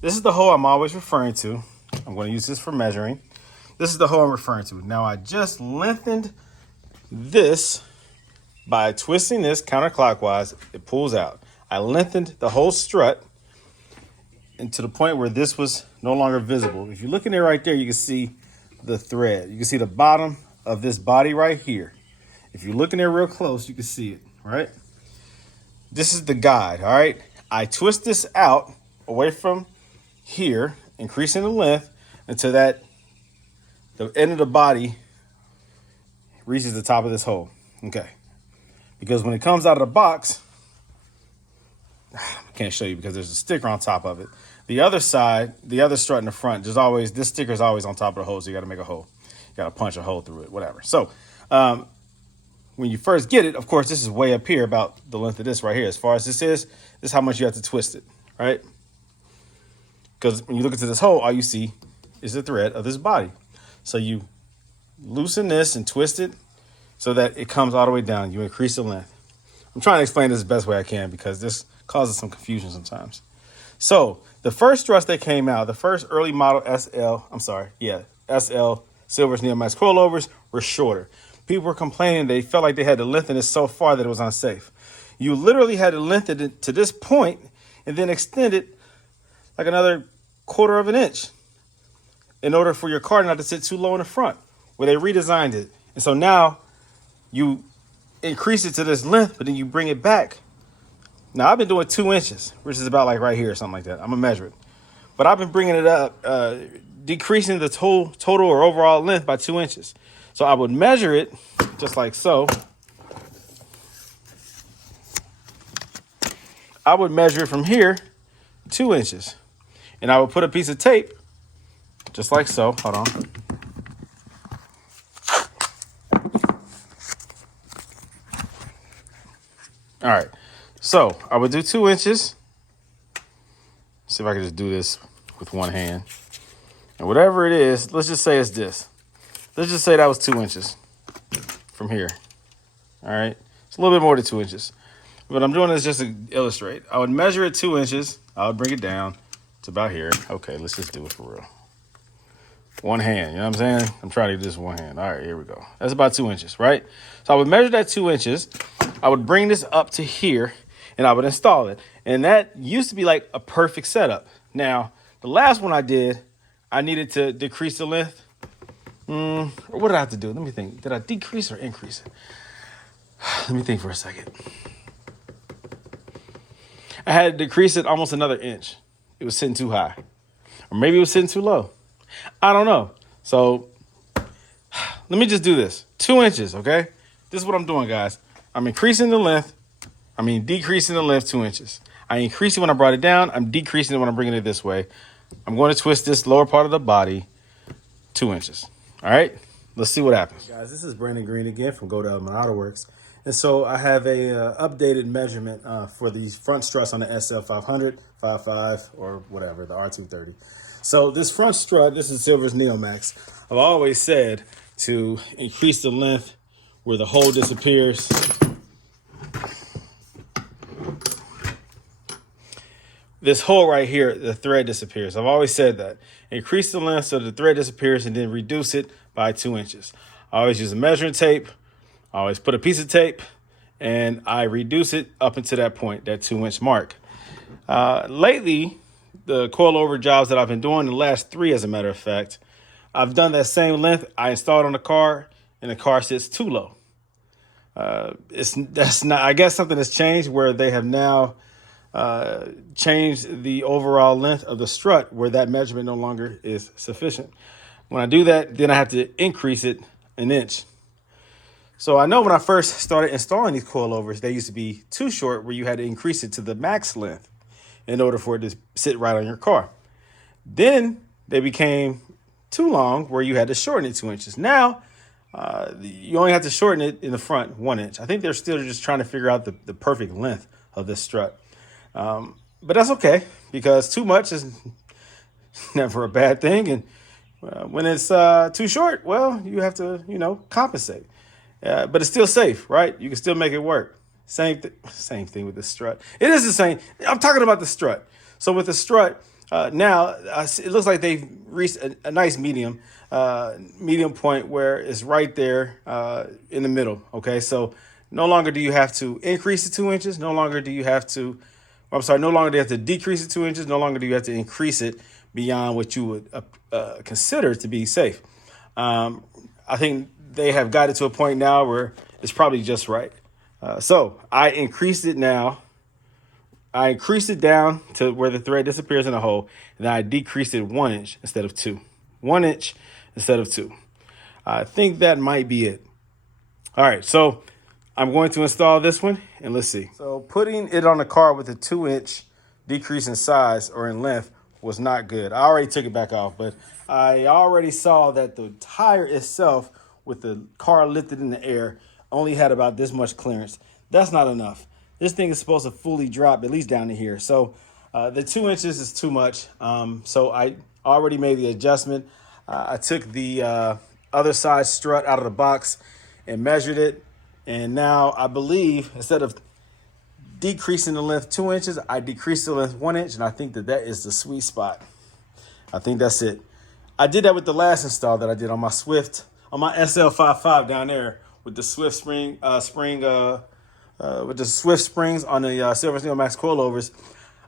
This is the hole I'm always referring to. I'm going to use this for measuring. This is the hole I'm referring to. Now, I just lengthened this by twisting this counterclockwise. It pulls out. I lengthened the whole strut and to the point where this was no longer visible. If you look in there right there, you can see the thread. You can see the bottom of this body right here. If you look in there real close, you can see it, right? This is the guide, all right? I twist this out away from here, increasing the length until that the end of the body reaches the top of this hole. Okay. Because when it comes out of the box, I can't show you because there's a sticker on top of it. The other side, the other strut in the front, there's always, this sticker is always on top of the hole, so you got to make a hole. You got to punch a hole through it, whatever. So when you first get it, of course, this is way up here about the length of this right here. As far as this is how much you have to twist it, right? Because when you look into this hole, all you see is the thread of this body. So you loosen this and twist it so that it comes all the way down. You increase the length. I'm trying to explain this the best way I can because this causes some confusion sometimes. So the first struts that came out, the first early model SL Silver's Neomax coilovers were shorter. People were complaining they felt like they had to lengthen it so far that it was unsafe. You literally had to lengthen it to this point and then extend it like another 1/4 of an inch in order for your car not to sit too low in the front, where they redesigned it. And so now you increase it to this length, but then you bring it back. Now I've been doing 2 inches, which is about like right here or something like that. I'm gonna measure it. But I've been bringing it up, decreasing the total or overall length by 2 inches. So I would measure it just like so. I would measure it from here 2 inches. And I would put a piece of tape just like so. Hold on. All right. So I would do 2 inches. See if I can just do this with one hand. And whatever it is, let's just say it's this. Let's just say that was 2 inches from here. All right. It's a little bit more than 2 inches. But I'm doing this just to illustrate. I would measure it 2 inches. I would bring it down to about here. Okay, let's just do it for real. One hand, you know what I'm saying? I'm trying to do this with one hand. All right, here we go. That's about 2 inches, right? So I would measure that 2 inches. I would bring this up to here and I would install it. And that used to be like a perfect setup. Now, the last one I did, I needed to decrease the length. Or what did I have to do? Let me think. Did I decrease or increase it? Let me think for a second. I had to decrease it almost another inch. It was sitting too high. Or maybe it was sitting too low. I don't know. So let me just do this. 2 inches, okay? This is what I'm doing, guys. I'm increasing the length. Decreasing the length 2 inches. I increase it when I brought it down. I'm decreasing it when I'm bringing it this way. I'm going to twist this lower part of the body 2 inches. All right, let's see what happens. Guys, this is Brandon Green again from Autoworks. And so I have a updated measurement for these front struts on the SL500, 55, or whatever, the R230. So this front strut, this is Silver's Neomax. I've always said to increase the length where the hole disappears. This hole right here, the thread disappears. I've always said that. Increase the length so the thread disappears and then reduce it by 2 inches. I always use a measuring tape. I always put a piece of tape and I reduce it up into that point, that 2 inch mark. Lately, the coilover jobs that I've been doing, the last 3 as a matter of fact, I've done that same length. I installed on the car and the car sits too low. I guess something has changed where they have now change the overall length of the strut where that measurement no longer is sufficient. When I do that, then I have to increase it an inch. So I know when I first started installing these coilovers, they used to be too short where you had to increase it to the max length in order for it to sit right on your car. Then they became too long where you had to shorten it 2 inches. Now, you only have to shorten it in the front 1 inch. I think they're still just trying to figure out the perfect length of this strut. But that's okay because too much is never a bad thing. And when it's too short, well, you have to, compensate. But it's still safe, right? You can still make it work. Same thing with the strut. It is the same. I'm talking about the strut. So with the strut, now it looks like they've reached a nice medium point where it's right there in the middle. Okay, so no longer do you have to increase it 2 inches. No longer do you have to decrease it 2 inches. No longer do you have to increase it beyond what you would consider to be safe. I think they have got it to a point now where it's probably just right. So I increased it now. I increased it down to where the thread disappears in the hole, and then I decreased it 1 inch instead of 2. 1 inch instead of 2. I think that might be it. All right, so I'm going to install this one, and let's see. So putting it on the car with a 2-inch decrease in size or in length was not good. I already took it back off, but I already saw that the tire itself with the car lifted in the air only had about this much clearance. That's not enough. This thing is supposed to fully drop at least down to here. So the 2 inches is too much. So I already made the adjustment. I took the other side strut out of the box and measured it. And now I believe instead of decreasing the length 2 inches, I decreased the length 1 inch. And I think that that is the sweet spot. I think that's it. I did that with the last install that I did on my Swift, on my SL500 down there with the Swift with the Swift springs on the Silver Neomax coilovers.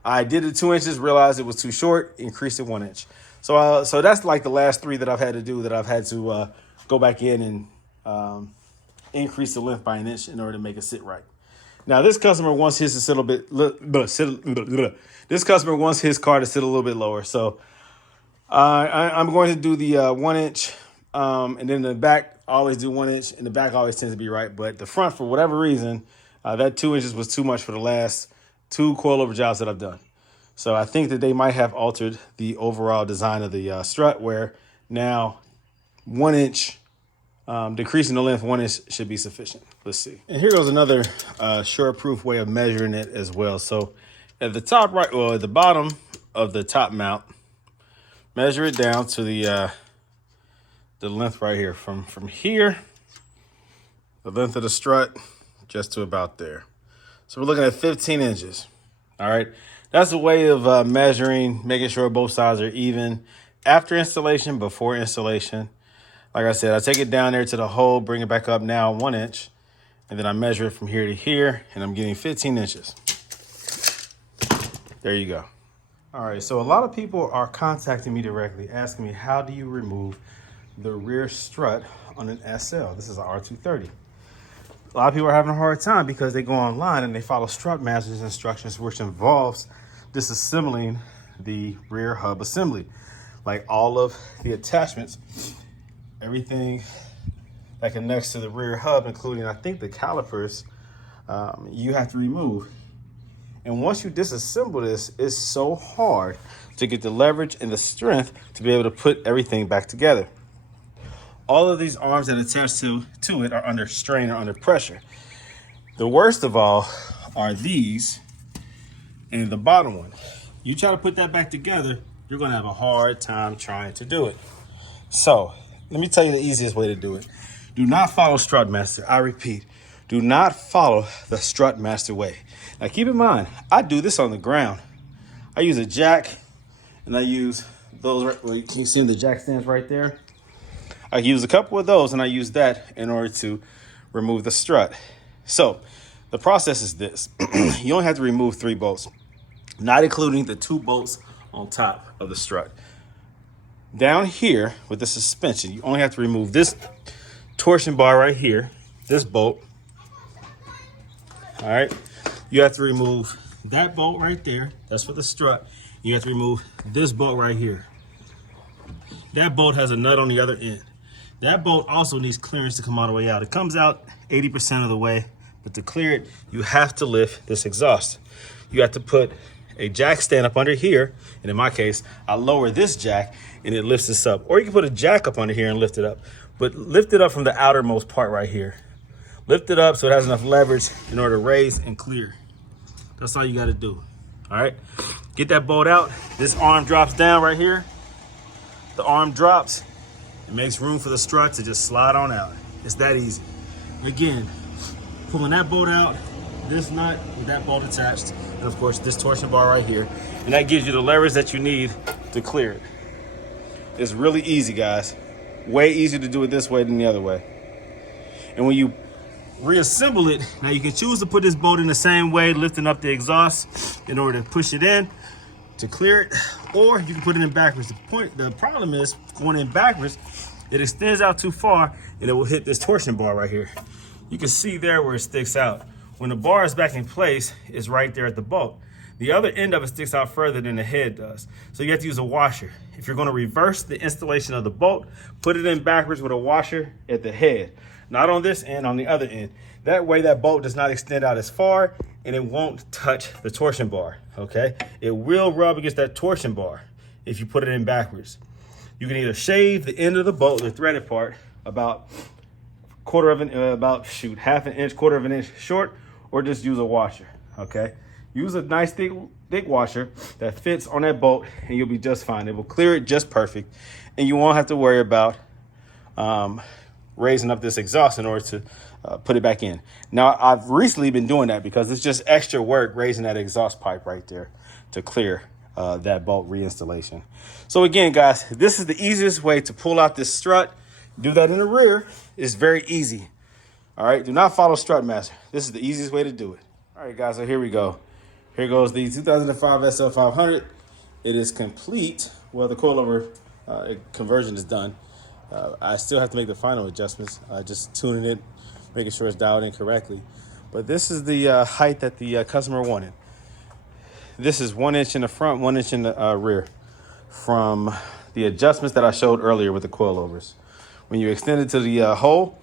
I did it 2 inches, realized it was too short, increased it 1 inch. So that's like the last three that I've had to do, that I've had to go back in and increase the length by an inch in order to make it sit right. Now this customer wants his to sit a little bit. This customer wants his car to sit a little bit lower. So I'm going to do the 1 inch, and then the back I always do 1 inch, and the back always tends to be right. But the front, for whatever reason, that 2 inches was too much for the last two coilover jobs that I've done. So I think that they might have altered the overall design of the strut, where now 1 inch, decreasing the length 1 inch should be sufficient. Let's see. And here goes another sure-proof way of measuring it as well. So at the top right, well, at the bottom of the top mount, measure it down to the length right here. From here, the length of the strut, just to about there. So we're looking at 15 inches. All right. That's a way of measuring, making sure both sides are even after installation, before installation. Like I said, I take it down there to the hole, bring it back up now 1 inch, and then I measure it from here to here, and I'm getting 15 inches. There you go. All right, so a lot of people are contacting me directly, asking me, how do you remove the rear strut on an SL? This is an R230. A lot of people are having a hard time because they go online and they follow Strut Master's instructions, which involves disassembling the rear hub assembly. Like all of the attachments, everything that connects to the rear hub, including, I think, the calipers, you have to remove. And once you disassemble this, it's so hard to get the leverage and the strength to be able to put everything back together. All of these arms that attach to it are under strain or under pressure. The worst of all are these and the bottom one. You try to put that back together, you're gonna have a hard time trying to do it. So let me tell you the easiest way to do it. Do not follow Strut Master. I repeat, do not follow the Strut Master way. Now keep in mind, I do this on the ground. I use a jack, and I use those, well, can you see the jack stands right there? I use a couple of those, and I use that in order to remove the strut. So the process is this. You only have to remove 3 bolts, not including the 2 bolts on top of the strut. Down here with the suspension, you only have to remove this torsion bar right here, this bolt. All right. You have to remove that bolt right there. That's for the strut. You have to remove this bolt right here. That bolt has a nut on the other end. That bolt also needs clearance to come all the way out. It comes out 80% of the way, but to clear it, you have to lift this exhaust. You have to put a jack stand up under here, and in my case, I lower this jack and it lifts this up. Or you can put a jack up under here and lift it up, but lift it up from the outermost part right here. Lift it up so it has enough leverage in order to raise and clear. That's all you got to do. All right, get that bolt out. This arm drops down right here. The arm drops. It makes room for the strut to just slide on out. It's that easy. Again, pulling that bolt out, this nut with that bolt attached, and of course this torsion bar right here, and that gives you the leverage that you need to clear it. It's really easy, guys. Way easier to do it this way than the other way. And when you reassemble it, now you can choose to put this bolt in the same way, lifting up the exhaust in order to push it in to clear it, or you can put it in backwards. The problem is going in backwards, it extends out too far and it will hit this torsion bar right here. You can see there where it sticks out. When the bar is back in place, it's right there at the bolt. The other end of it sticks out further than the head does. So you have to use a washer. If you're going to reverse the installation of the bolt, put it in backwards with a washer at the head. not on this end, on the other end. That way that bolt does not extend out as far and it won't touch the torsion bar, okay? It will rub against that torsion bar if you put it in backwards. You can either shave the end of the bolt, the threaded part, about half an inch, quarter of an inch short, or just use a washer, okay? Use a nice thick washer that fits on that bolt and you'll be just fine. It will clear it just perfect and you won't have to worry about raising up this exhaust in order to put it back in. Now, I've recently been doing that because it's just extra work raising that exhaust pipe right there to clear that bolt reinstallation. So again, guys, this is the easiest way to pull out this strut. Do that in the rear. It's very easy. All right, do not follow Strutmaster. This is the easiest way to do it. All right, guys, so here we go. Here goes the 2005 SL500. It is complete. Well, the coilover conversion is done. I still have to make the final adjustments, just tuning it, making sure it's dialed in correctly. But this is the height that the customer wanted. This is 1 inch in the front, 1 inch in the rear from the adjustments that I showed earlier with the coilovers. When you extend it to the hole,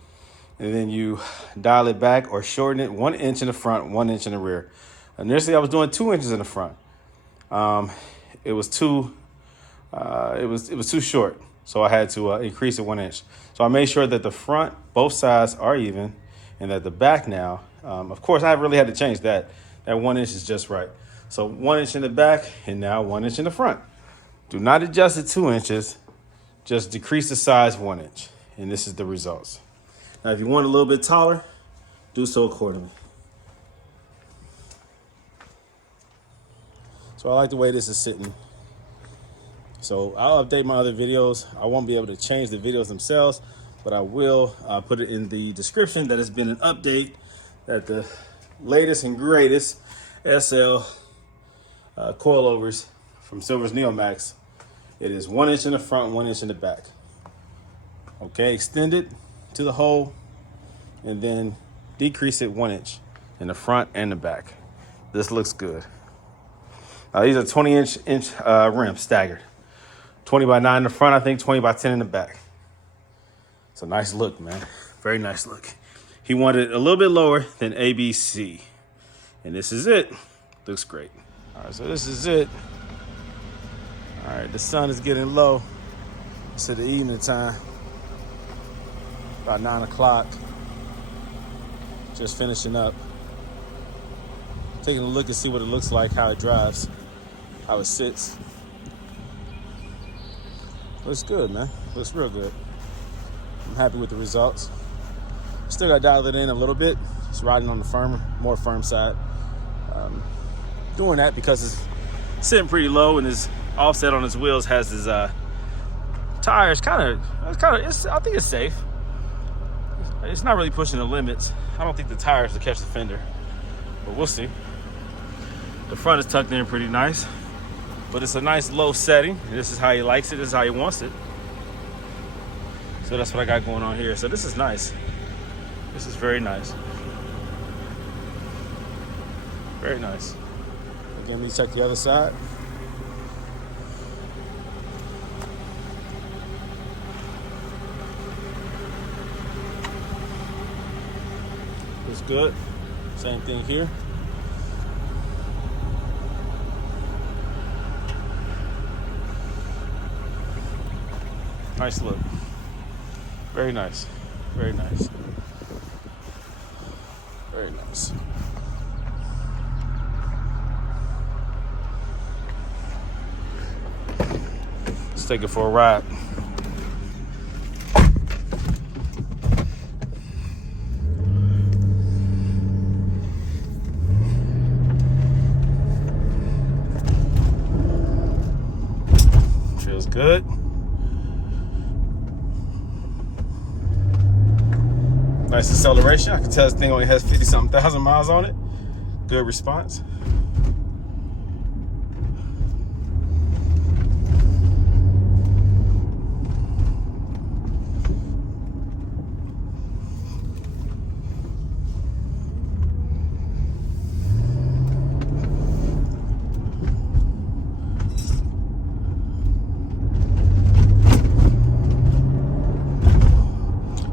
and then you dial it back or shorten it 1 inch in the front, 1 inch in the rear. Initially, I was doing 2 inches in the front. It was too short, so I had to increase it 1 inch. So I made sure that the front, both sides are even, and that the back now, of course, I really had to change that. That 1 inch is just right. So 1 inch in the back and now 1 inch in the front. Do not adjust it 2 inches, just decrease the size 1 inch, and this is the results. Now, if you want a little bit taller, do so accordingly. So I like the way this is sitting. So I'll update my other videos. I won't be able to change the videos themselves, but I will put it in the description that it's been an update, that the latest and greatest SL coilovers from Silver's Neomax. It is 1 inch in the front, 1 inch in the back. Okay, extend it to the hole and then decrease it 1 inch in the front and the back. This looks good. These are 20 inch rims staggered. 20 by 9 in the front, I think 20 by 10 in the back. It's a nice look, man. Very nice look. He wanted it a little bit lower than ABC. And this is it. Looks great. All right, so this is it. All right, the sun is getting low. It's the evening time. About 9 o'clock. Just finishing up. Taking a look and see what it looks like, how it drives, how it sits. Looks good, man. Looks real good. I'm happy with the results. Still got to dial it in a little bit. It's riding on the more firm side. Doing that because it's sitting pretty low and his offset on his wheels has his tires I think it's safe. It's not really pushing the limits. I don't think the tires will catch the fender, but we'll see. The front is tucked in pretty nice, but it's a nice low setting. This is how he likes it. This is how he wants it. So that's what I got going on here. So this is nice. This is very nice. Very nice. Again, let me check the other side. Looks good. Same thing here. Nice look. Very nice. Very nice. Very nice. Let's take it for a ride. Feels good. Nice acceleration. I can tell this thing only has 50-something thousand miles on it. Good response.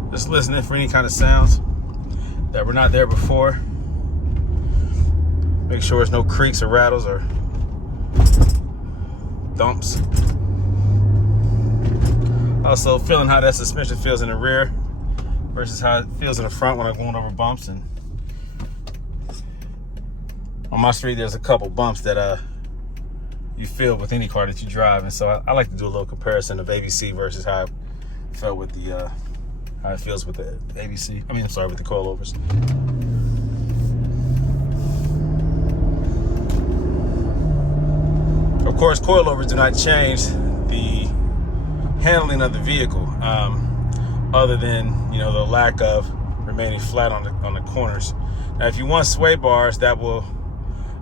This Just listening for any kind of sounds that were not there before. Make sure there's no creaks or rattles or thumps. Also feeling how that suspension feels in the rear versus how it feels in the front when I'm going over bumps. And on my street, there's a couple bumps that you feel with any car that you drive, and so I like to do a little comparison of ABC versus how it felt with the how it feels with the ABC. I mean, I'm sorry, with the coilovers. Of course, coilovers do not change the handling of the vehicle, other than, you know, the lack of remaining flat on the corners. Now, if you want sway bars, that will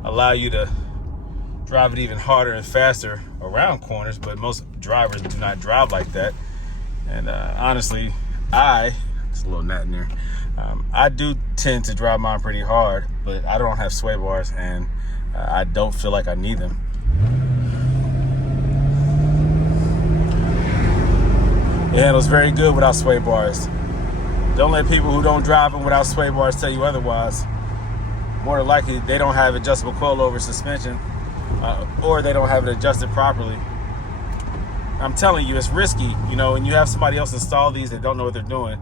allow you to drive it even harder and faster around corners, but most drivers do not drive like that. And honestly, it's a little gnat in there. I do tend to drive mine pretty hard, but I don't have sway bars, and I don't feel like I need them. It handles very good without sway bars. Don't let people who don't drive them without sway bars tell you otherwise. More than likely, they don't have adjustable coilover suspension, or they don't have it adjusted properly. I'm telling you, it's risky, you know, and you have somebody else install these that don't know what they're doing.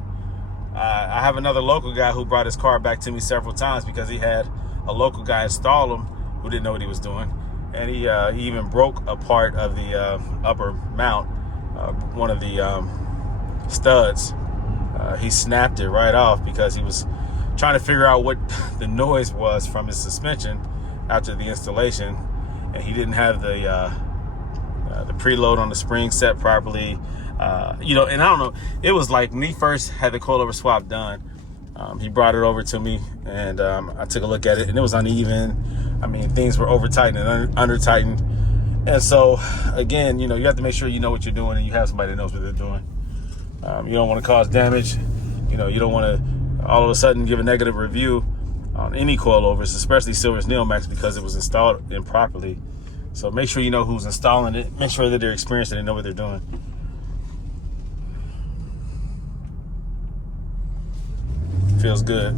I have another local guy who brought his car back to me several times because he had a local guy install them who didn't know what he was doing. And he even broke a part of the upper mount, one of the studs. He snapped it right off because he was trying to figure out what the noise was from his suspension after the installation, and he didn't have the preload on the spring set properly. You know, and I don't know, it was like when he first had the coilover swap done, he brought it over to me, and I took a look at it, and it was uneven. I mean, things were over tightened and under tightened. And so again, you know, you have to make sure you know what you're doing and you have somebody that knows what they're doing. You don't want to cause damage. You know, you don't want to all of a sudden give a negative review on any coilovers, especially Silver's Neomax, because it was installed improperly. So make sure you know who's installing it. Make sure that they're experienced and they know what they're doing. Feels good.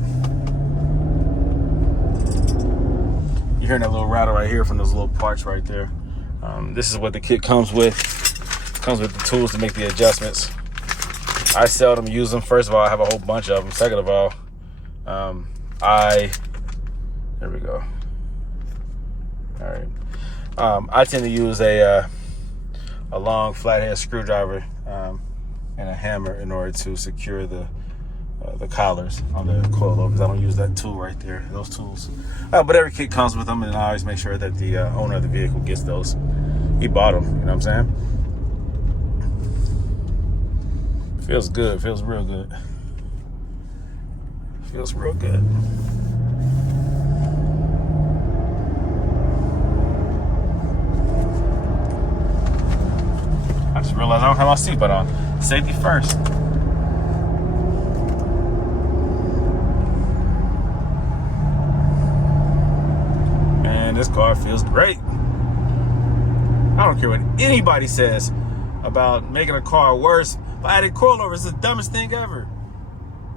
You're hearing that little rattle right here from those little parts right there. This is what the kit comes with. It comes with the tools to make the adjustments. I seldom use them. First of all, I have a whole bunch of them. Second of all, there we go. All right. I tend to use a long flathead screwdriver and a hammer in order to secure the collars on the coilovers. I don't use that tool right there, those tools. But every kit comes with them, and I always make sure that the owner of the vehicle gets those. He bought them, you know what I'm saying? Feels good, feels real good. Feels real good. I just realized I don't have my seatbelt on. Safety first. Man, this car feels great. I don't care what anybody says about making a car worse. If I added coilovers, it's the dumbest thing ever.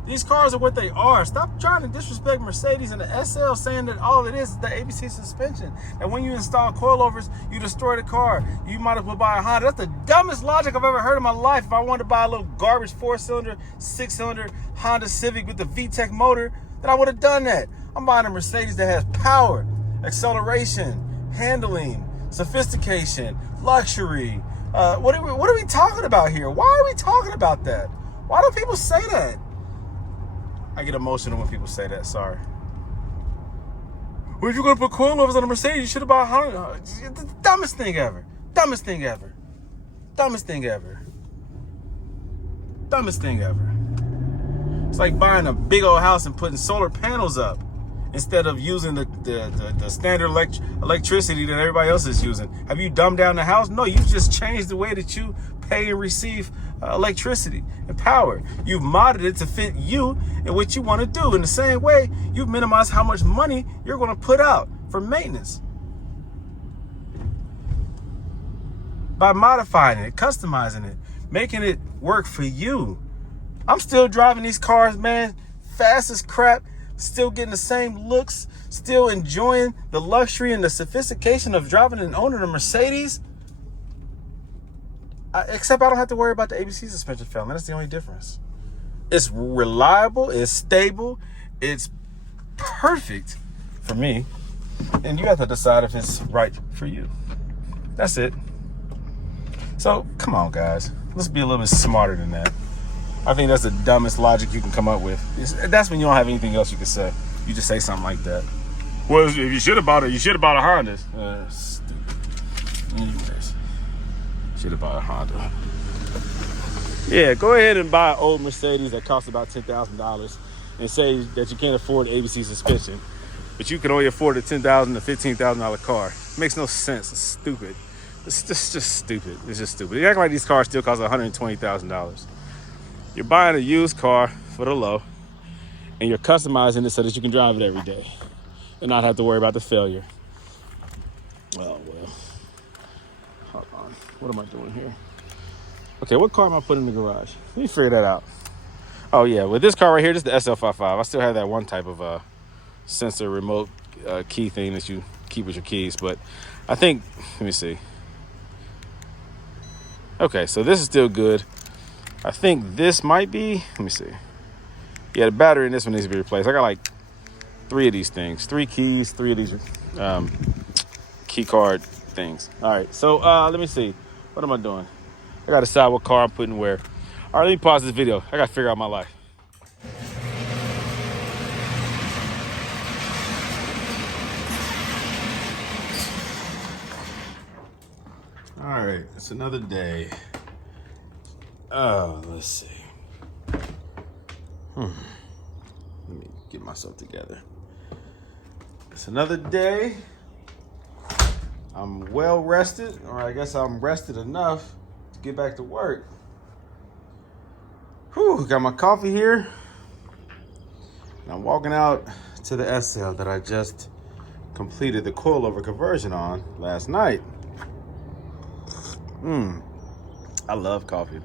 These cars are what they are. Stop trying to disrespect Mercedes and the SL, saying that all it is the ABC suspension. And when you install coilovers, you destroy the car. You might as well buy a Honda. That's the dumbest logic I've ever heard in my life. If I wanted to buy a little garbage 4-cylinder, 6-cylinder Honda Civic with the VTEC motor, then I would have done that. I'm buying a Mercedes that has power, acceleration, handling, sophistication, luxury. What are we talking about here? Why are we talking about that? Why do people say that? I get emotional when people say that. Sorry. Well, if you're going to put coilovers on a Mercedes, you should have bought a Honda. It's the dumbest thing ever. Dumbest thing ever. Dumbest thing ever. Dumbest thing ever. It's like buying a big old house and putting solar panels up instead of using the standard electricity that everybody else is using. Have you dumbed down the house? No, you've just changed the way that you pay and receive electricity and power. You've modded it to fit you and what you want to do. In the same way, you've minimized how much money you're going to put out for maintenance by modifying it, customizing it, making it work for you. I'm still driving these cars, man, fast as crap, still getting the same looks, still enjoying the luxury and the sophistication of driving and owning a Mercedes. Except I don't have to worry about the ABC suspension failure. That's the only difference. It's reliable, it's stable, it's perfect for me. And you have to decide if it's right for you. That's it. So, come on, guys. Let's be a little bit smarter than that. I think that's the dumbest logic you can come up with. That's when you don't have anything else you can say. You just say something like that. Well, if you should have bought it, you should have bought a Honda. Stupid. Anyways, should have bought a Honda. Yeah, go ahead and buy an old Mercedes that costs about $10,000 and say that you can't afford ABC suspension, but you can only afford a $10,000 to $15,000 car. It makes no sense. It's stupid. It's just stupid. It's just stupid. You act like these cars still cost $120,000. You're buying a used car for the low, and you're customizing it so that you can drive it every day and not have to worry about the failure. Oh, well. Hold on. What am I doing here? Okay, what car am I putting in the garage? Let me figure that out. Oh, yeah. With this car right here, this is the SL500. I still have that one type of sensor remote key thing that you keep with your keys. But I think, let me see. Okay, so this is still good. I think this might be, let me see. Yeah, the battery in this one needs to be replaced. I got like 3 of these things. 3 keys, 3 of these key card things. All right, so let me see. What am I doing? I got to decide what car I'm putting where. All right, let me pause this video. I got to figure out my life. All right, it's another day. Oh, let's see. Let me get myself together. It's another day. I'm well rested, or I guess I'm rested enough to get back to work. Whew, got my coffee here. And I'm walking out to the SL that I just completed the coilover conversion on last night. I love coffee.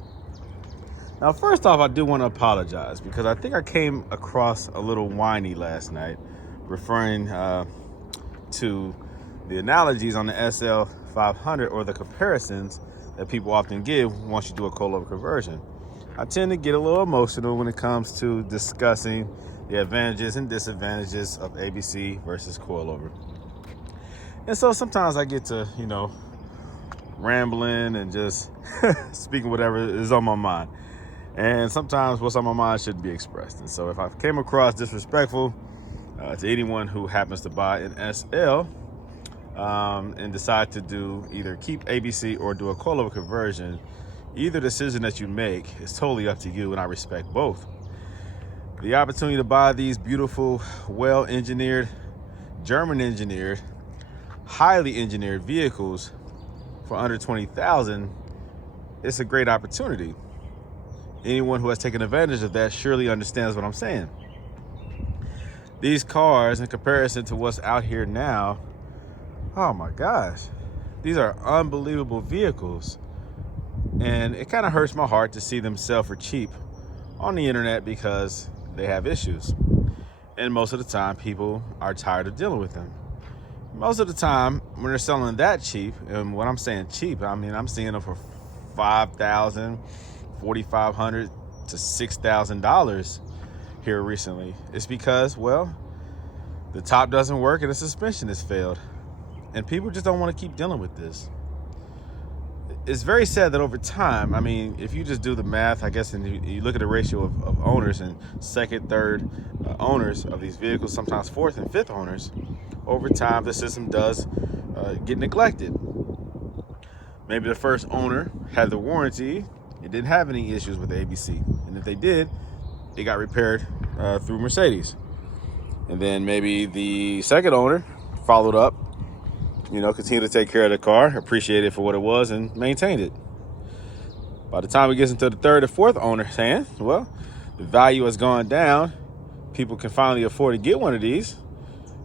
Now, first off, I do want to apologize because I think I came across a little whiny last night, referring to the analogies on the SL500 or the comparisons that people often give once you do a coilover conversion. I tend to get a little emotional when it comes to discussing the advantages and disadvantages of ABC versus coilover. And so sometimes I get to, rambling and just speaking whatever is on my mind. And sometimes what's on my mind shouldn't be expressed. And so if I came across disrespectful to anyone who happens to buy an SL and decide to do either keep ABC or do a coilover conversion, either decision that you make is totally up to you, and I respect both. The opportunity to buy these beautiful, well-engineered, German-engineered, highly engineered vehicles for under $20,000, it's a great opportunity. Anyone who has taken advantage of that surely understands what I'm saying. These cars, in comparison to what's out here now, oh my gosh, these are unbelievable vehicles. And it kind of hurts my heart to see them sell for cheap on the internet because they have issues. And most of the time, people are tired of dealing with them. Most of the time, when they're selling that cheap, and when I'm saying cheap, I mean, I'm seeing them for $5,000, $4,500 to $6,000 here recently. It's because, well, the top doesn't work and the suspension has failed. And people just don't want to keep dealing with this. It's very sad that over time, I mean, if you just do the math, I guess, and you look at the ratio of owners and second, third owners of these vehicles, sometimes fourth and fifth owners, over time, the system does get neglected. Maybe the first owner had the warranty. It didn't have any issues with the ABC. And if they did, it got repaired through Mercedes. And then maybe the second owner followed up, continued to take care of the car, appreciate it for what it was, and maintained it. By the time it gets into the third or fourth owner's hand, well, the value has gone down. People can finally afford to get one of these.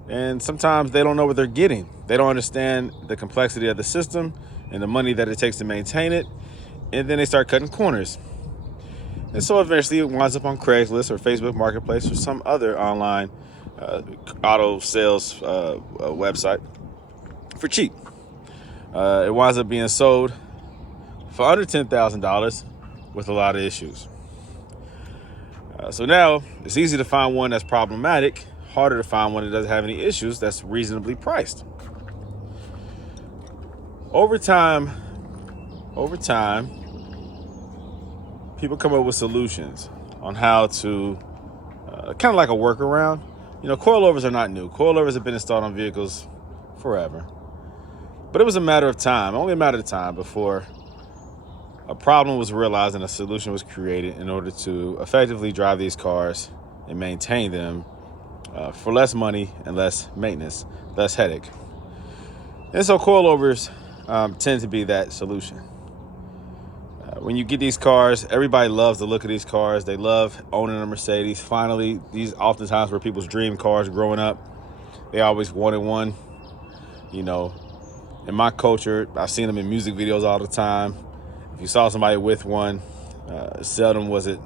And sometimes they don't know what they're getting. They don't understand the complexity of the system and the money that it takes to maintain it. And then they start cutting corners. And so eventually it winds up on Craigslist or Facebook Marketplace or some other online auto sales website for cheap. It winds up being sold for under $10,000 with a lot of issues. So now it's easy to find one that's problematic, harder to find one that doesn't have any issues that's reasonably priced. Over time, people come up with solutions on how to, kind of like a workaround. You know, coilovers are not new. Coilovers have been installed on vehicles forever. But it was a matter of time, only a matter of time, before a problem was realized and a solution was created in order to effectively drive these cars and maintain them for less money and less maintenance, less headache. And so coilovers tend to be that solution. When you get these cars, everybody loves the look of these cars. They love owning a Mercedes. Finally, these oftentimes were people's dream cars growing up. They always wanted one. You know, in my culture, I've seen them in music videos all the time. If you saw somebody with one, seldom was it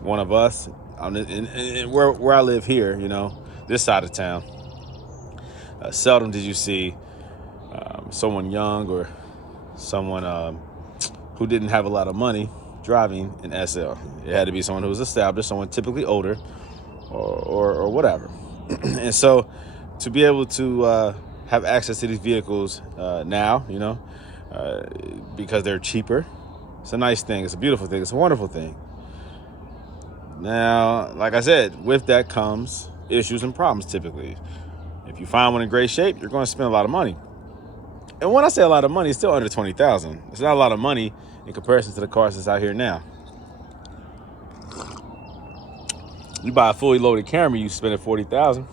one of us. Where I live here, you know, this side of town, seldom did you see someone young or someone who didn't have a lot of money driving an SL. It had to be someone who was established, someone typically older or whatever. And so to be able to have access to these vehicles now, you know, because they're cheaper, it's a nice thing. It's a beautiful thing. It's a wonderful thing. Now, like I said, with that comes issues and problems typically. If you find one in great shape, you're going to spend a lot of money. And when I say a lot of money, it's still under $20,000. It's not a lot of money in comparison to the cars that's out here now. You buy a fully loaded Camry, you spending $40,000.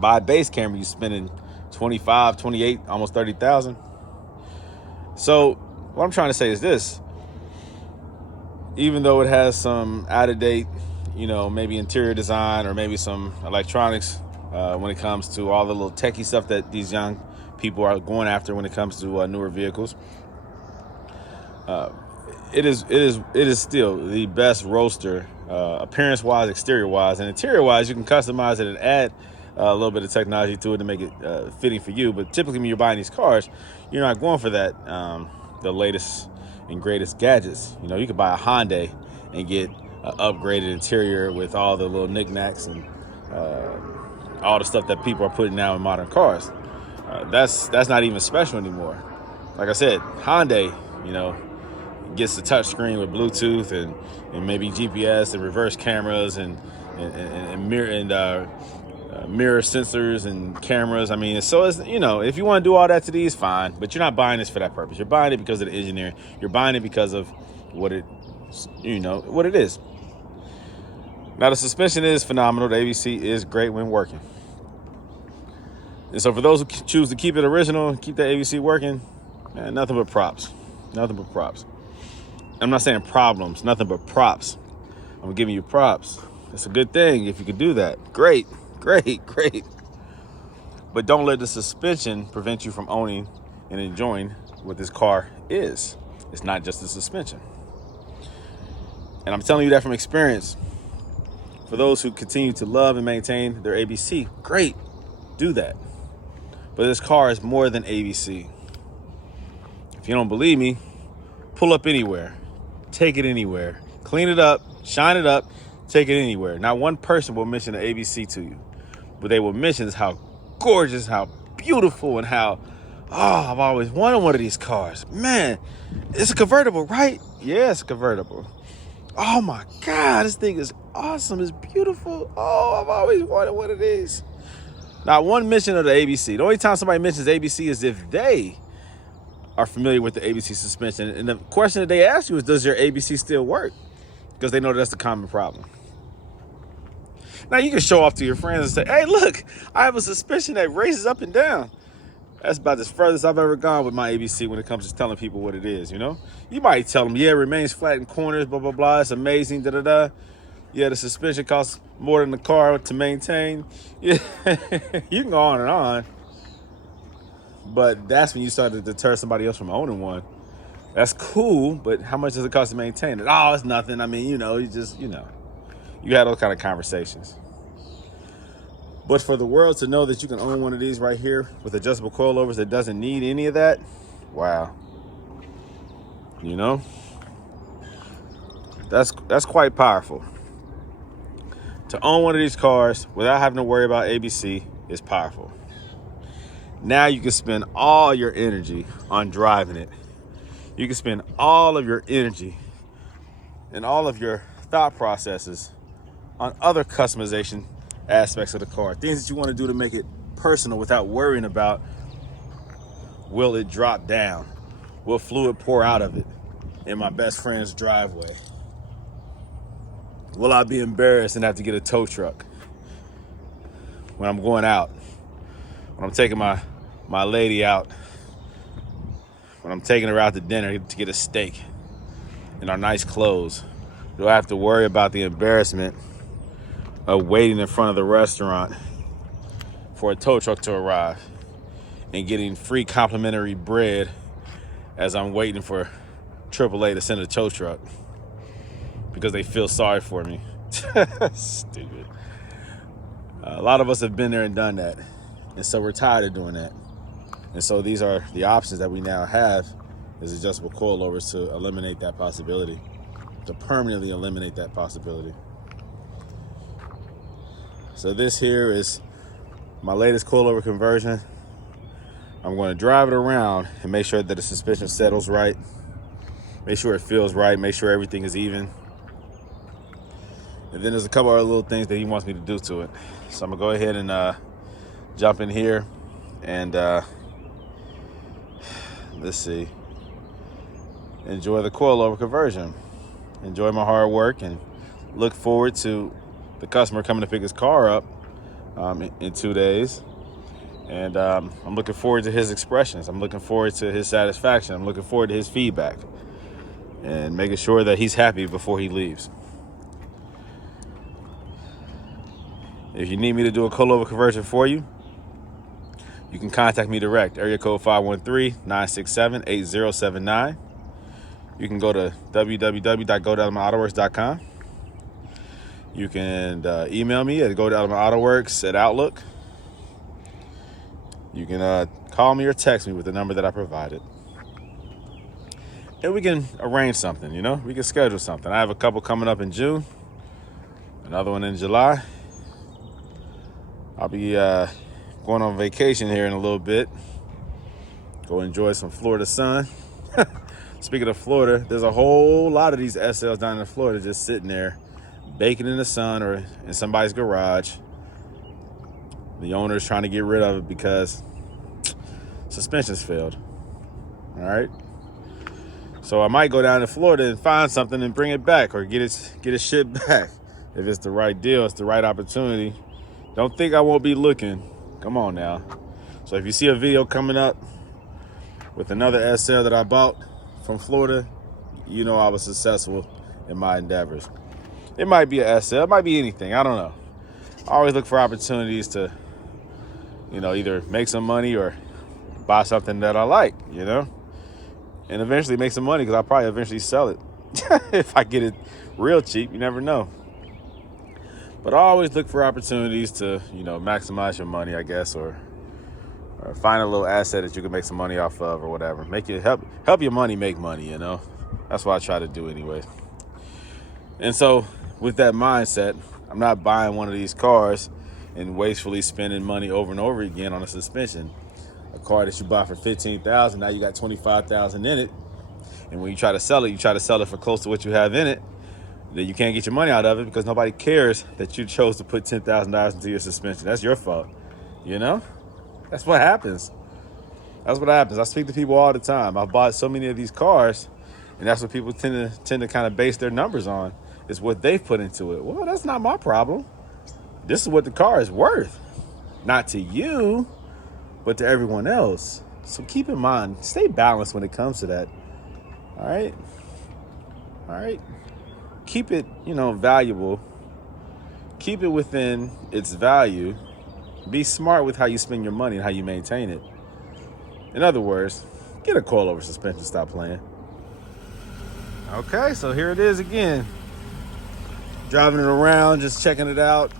Buy a base Camry, you spending $25,000, $28,000, almost $30,000. So what I'm trying to say is this: even though it has some out of date, you know, maybe interior design or maybe some electronics when it comes to all the little techie stuff that these young people are going after when it comes to newer vehicles, it is still the best roadster, appearance wise, exterior wise, and interior wise. You can customize it and add a little bit of technology to it to make it fitting for you. But typically when you're buying these cars, you're not going for that the latest and greatest gadgets. You know, you could buy a Hyundai and get an upgraded interior with all the little knickknacks and all the stuff that people are putting now in modern cars. That's not even special anymore. Like I said, Hyundai, you know, gets the touch screen with Bluetooth and maybe GPS and reverse cameras and mirror sensors and cameras. I mean, so it's, you know, if you want to do all that to these, fine, but you're not buying this for that purpose. You're buying it because of the engineering. You're buying it because of what it is. Now, the suspension is phenomenal. The ABC is great when working. And so for those who choose to keep it original, keep that ABC working, man, nothing but props. Nothing but props. I'm not saying problems, nothing but props. I'm giving you props. It's a good thing if you could do that. Great. But don't let the suspension prevent you from owning and enjoying what this car is. It's not just the suspension. And I'm telling you that from experience. For those who continue to love and maintain their ABC, great, do that. But this car is more than ABC. If you don't believe me, pull up anywhere, take it anywhere, clean it up, shine it up, take it anywhere. Not one person will mention the ABC to you, but they will mention how gorgeous, how beautiful, and how, I've always wanted one of these cars. Man, it's a convertible, right? Yeah, it's a convertible. Oh my God, this thing is awesome. It's beautiful. Oh, I've always wanted one of these. Not one mention of the ABC. The only time somebody mentions ABC is if they are familiar with the ABC suspension. And the question that they ask you is, does your ABC still work? Because they know that's the common problem. Now, you can show off to your friends and say, hey, look, I have a suspension that races up and down. That's about as furthest I've ever gone with my ABC when it comes to telling people what it is, you know? You might tell them, yeah, it remains flat in corners, blah, blah, blah. It's amazing, da-da-da. Yeah, the suspension costs more than the car to maintain. Yeah, you can go on and on. But that's when you start to deter somebody else from owning one. That's cool, but how much does it cost to maintain it? Oh, it's nothing. I mean, you had those kind of conversations. But for the world to know that you can own one of these right here with adjustable coilovers that doesn't need any of that, wow. You know, that's quite powerful. To own one of these cars without having to worry about ABC is powerful. Now you can spend all your energy on driving it. You can spend all of your energy and all of your thought processes on other customization aspects of the car. Things that you want to do to make it personal without worrying about, will it drop down? Will fluid pour out of it in my best friend's driveway? Will I be embarrassed and have to get a tow truck when I'm going out? When I'm taking my lady out, when I'm taking her out to dinner to get a steak in our nice clothes, do I have to worry about the embarrassment of waiting in front of the restaurant for a tow truck to arrive and getting free complimentary bread as I'm waiting for AAA to send a tow truck because they feel sorry for me? Stupid. A lot of us have been there and done that, and so we're tired of doing that. And so these are the options that we now have as adjustable coilovers to eliminate that possibility, to permanently eliminate that possibility. So this here is my latest coilover conversion. I'm going to drive it around and make sure that the suspension settles right, make sure it feels right, make sure everything is even. And then there's a couple other little things that he wants me to do to it. So I'm gonna go ahead and jump in here and let's see, enjoy the coilover conversion, enjoy my hard work, and look forward to the customer coming to pick his car up in 2 days. And I'm looking forward to his expressions. I'm looking forward to his satisfaction. I'm looking forward to his feedback and making sure that he's happy before he leaves. If you need me to do a coilover conversion for you, you can contact me direct, area code 513-967-8079. You can go to www.godoutofmyautoworks.com. You can email me at godoutofmyautoworks@outlook. You can call me or text me with the number that I provided. And we can arrange something, we can schedule something. I have a couple coming up in June, another one in July. I'll be going on vacation here in a little bit. Go enjoy some Florida sun. Speaking of Florida, there's a whole lot of these SLs down in Florida just sitting there, baking in the sun or in somebody's garage. The owner is trying to get rid of it because suspension's failed. All right. So I might go down to Florida and find something and bring it back or get it shipped back. If it's the right deal, it's the right opportunity. Don't think I won't be looking. Come on now. So if you see a video coming up with another SL that I bought from Florida, I was successful in my endeavors. It might be a SL, it might be anything. I don't know. I always look for opportunities to, either make some money or buy something that I like, and eventually make some money because I'll probably eventually sell it. If I get it real cheap, you never know. But I always look for opportunities to, maximize your money, I guess, or find a little asset that you can make some money off of or whatever. Help your money make money, That's what I try to do anyway. And so with that mindset, I'm not buying one of these cars and wastefully spending money over and over again on a suspension. A car that you buy for $15,000, now you got $25,000 in it. And when you try to sell it for close to what you have in it. Then you can't get your money out of it because nobody cares that you chose to put $10,000 into your suspension. That's your fault, That's what happens. I speak to people all the time. I've bought so many of these cars, and that's what people tend to kind of base their numbers on, is what they've put into it. Well, that's not my problem. This is what the car is worth. Not to you, but to everyone else. So keep in mind, stay balanced when it comes to that. All right? Keep it, valuable. Keep it within its value. Be smart with how you spend your money and how you maintain it. In other words, get a coilover suspension. Stop playing. Okay, so here it is again. Driving it around, just checking it out.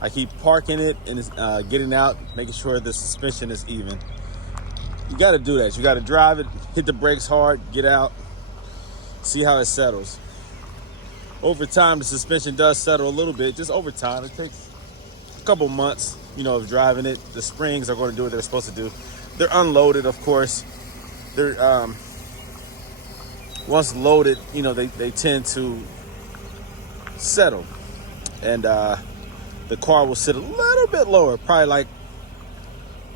I keep parking it and getting out, making sure the suspension is even. You got to do that. You got to drive it, hit the brakes hard, get out, see how it settles. Over time, the suspension does settle a little bit. Just over time, it takes a couple months, of driving it. The springs are going to do what they're supposed to do. They're unloaded, of course. They're once loaded, they tend to settle, and the car will sit a little bit lower, probably like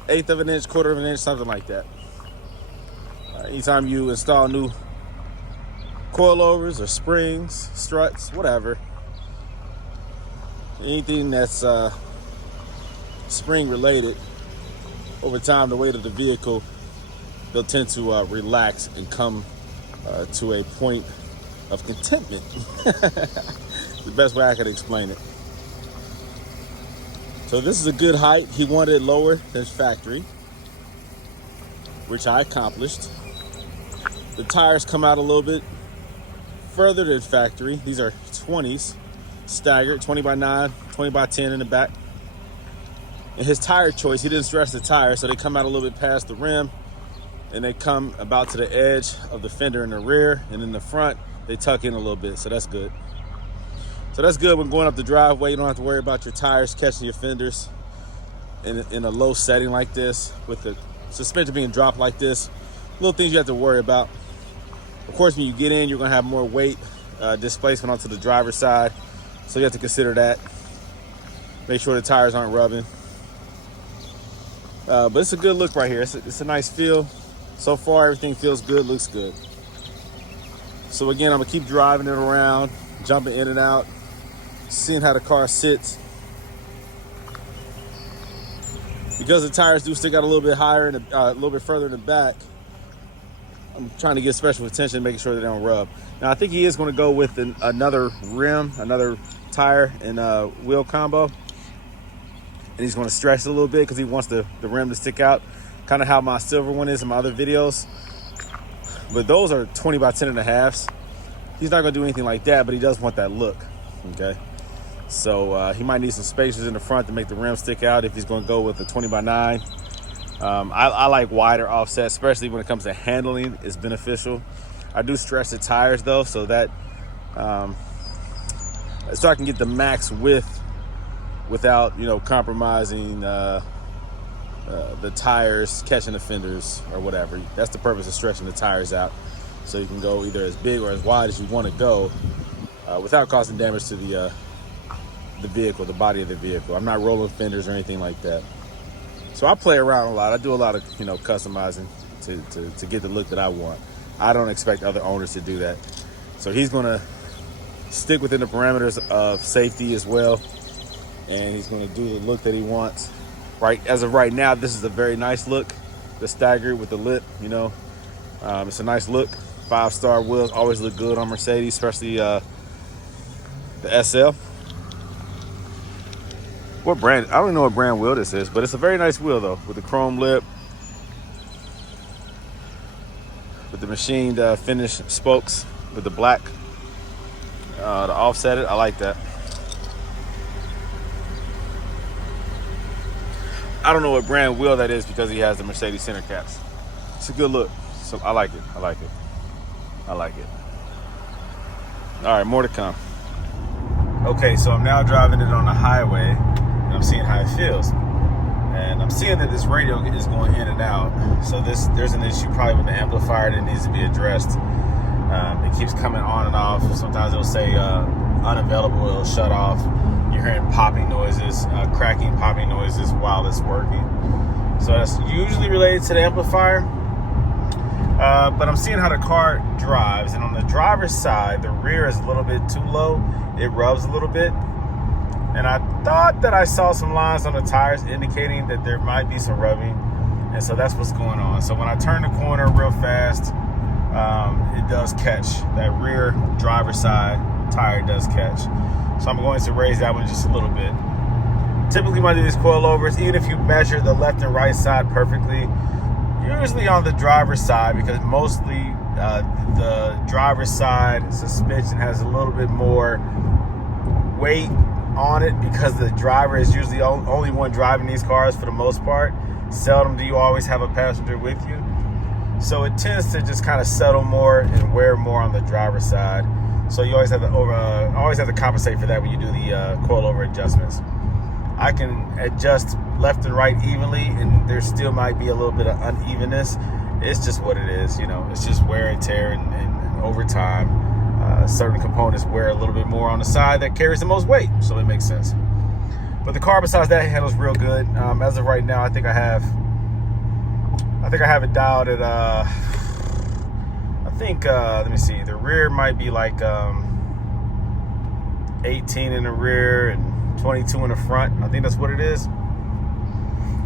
1/8 of an inch, 1/4 of an inch, something like that. Anytime you install new coilovers or springs, struts, whatever, anything that's spring related, over time the weight of the vehicle, they'll tend to relax and come to a point of contentment. The best way I could explain it. So this is a good height. He wanted it lower than factory, which I accomplished. The tires come out a little bit further than factory. These are 20s, staggered, 20 by 9, 20 by 10 in the back. And his tire choice, he didn't stretch the tire, so they come out a little bit past the rim, and they come about to the edge of the fender in the rear, and in the front, they tuck in a little bit, so that's good. So that's good when going up the driveway. You don't have to worry about your tires catching your fenders in a low setting like this, with the suspension being dropped like this. Little things you have to worry about. Of course, when you get in, you're gonna have more weight displacement onto the driver's side, so you have to consider that. Make sure the tires aren't rubbing. But it's a good look right here. It's a nice feel. So far, everything feels good, looks good. So again, I'm gonna keep driving it around, jumping in and out, seeing how the car sits. Because the tires do stick out a little bit higher and a little bit further in the back, I'm trying to get special attention, making sure they don't rub. Now, I think he is going to go with another rim, another tire and wheel combo. And he's going to stretch it a little bit because he wants the rim to stick out, kind of how my silver one is in my other videos. But those are 20 by 10 and a halves. He's not going to do anything like that, but he does want that look, okay? So he might need some spacers in the front to make the rim stick out if he's going to go with a 20 by 9. I like wider offset, especially when it comes to handling. It's beneficial. I do stretch the tires though, so that so I can get the max width without compromising the tires catching the fenders or whatever. That's the purpose of stretching the tires out, so you can go either as big or as wide as you want to go without causing damage to the vehicle, the body of the vehicle. I'm not rolling fenders or anything like that. So I play around a lot. I do a lot of customizing to get the look that I want. I don't expect other owners to do that. So he's gonna stick within the parameters of safety as well, and he's gonna do the look that he wants. Right, as of right now, this is a very nice look. The staggered with the lip, it's a nice look. 5-star wheels always look good on Mercedes, especially the SL. What brand? I don't know what brand wheel this is, but it's a very nice wheel though, with the chrome lip, with the machined finish spokes, with the black to offset it. I like that. I don't know what brand wheel that is because he has the Mercedes center caps. It's a good look, so I like it. I like it. I like it. All right, more to come. Okay, so I'm now driving it on the highway. I'm seeing how it feels, and I'm seeing that this radio is going in and out. So there's an issue probably with the amplifier that needs to be addressed. It keeps coming on and off. Sometimes it'll say unavailable, it'll shut off. You're hearing popping noises, cracking, popping noises while it's working. So that's usually related to the amplifier. But I'm seeing how the car drives, and on the driver's side, the rear is a little bit too low. It rubs a little bit. And I thought that I saw some lines on the tires indicating that there might be some rubbing. And so that's what's going on. So when I turn the corner real fast, it does catch. That rear driver's side tire does catch. So I'm going to raise that one just a little bit. Typically when I do these coilovers, even if you measure the left and right side perfectly, usually on the driver's side, because mostly The driver's side suspension has a little bit more weight on it because the driver is usually the only one driving these cars for the most part. Seldom do you always have a passenger with you. So it tends to just kind of settle more and wear more on the driver's side. So you always have to compensate for that when you do the coilover adjustments. I can adjust left and right evenly, and there still might be a little bit of unevenness. It's just what it is, you know. It's just wear and tear, and over time, certain components wear a little bit more on the side that carries the most weight, so it makes sense. But the car, besides that, handles real good. As of right now, I think I have it dialed at let me see, the rear might be like 18 in the rear and 22 in the front. I think that's what it is.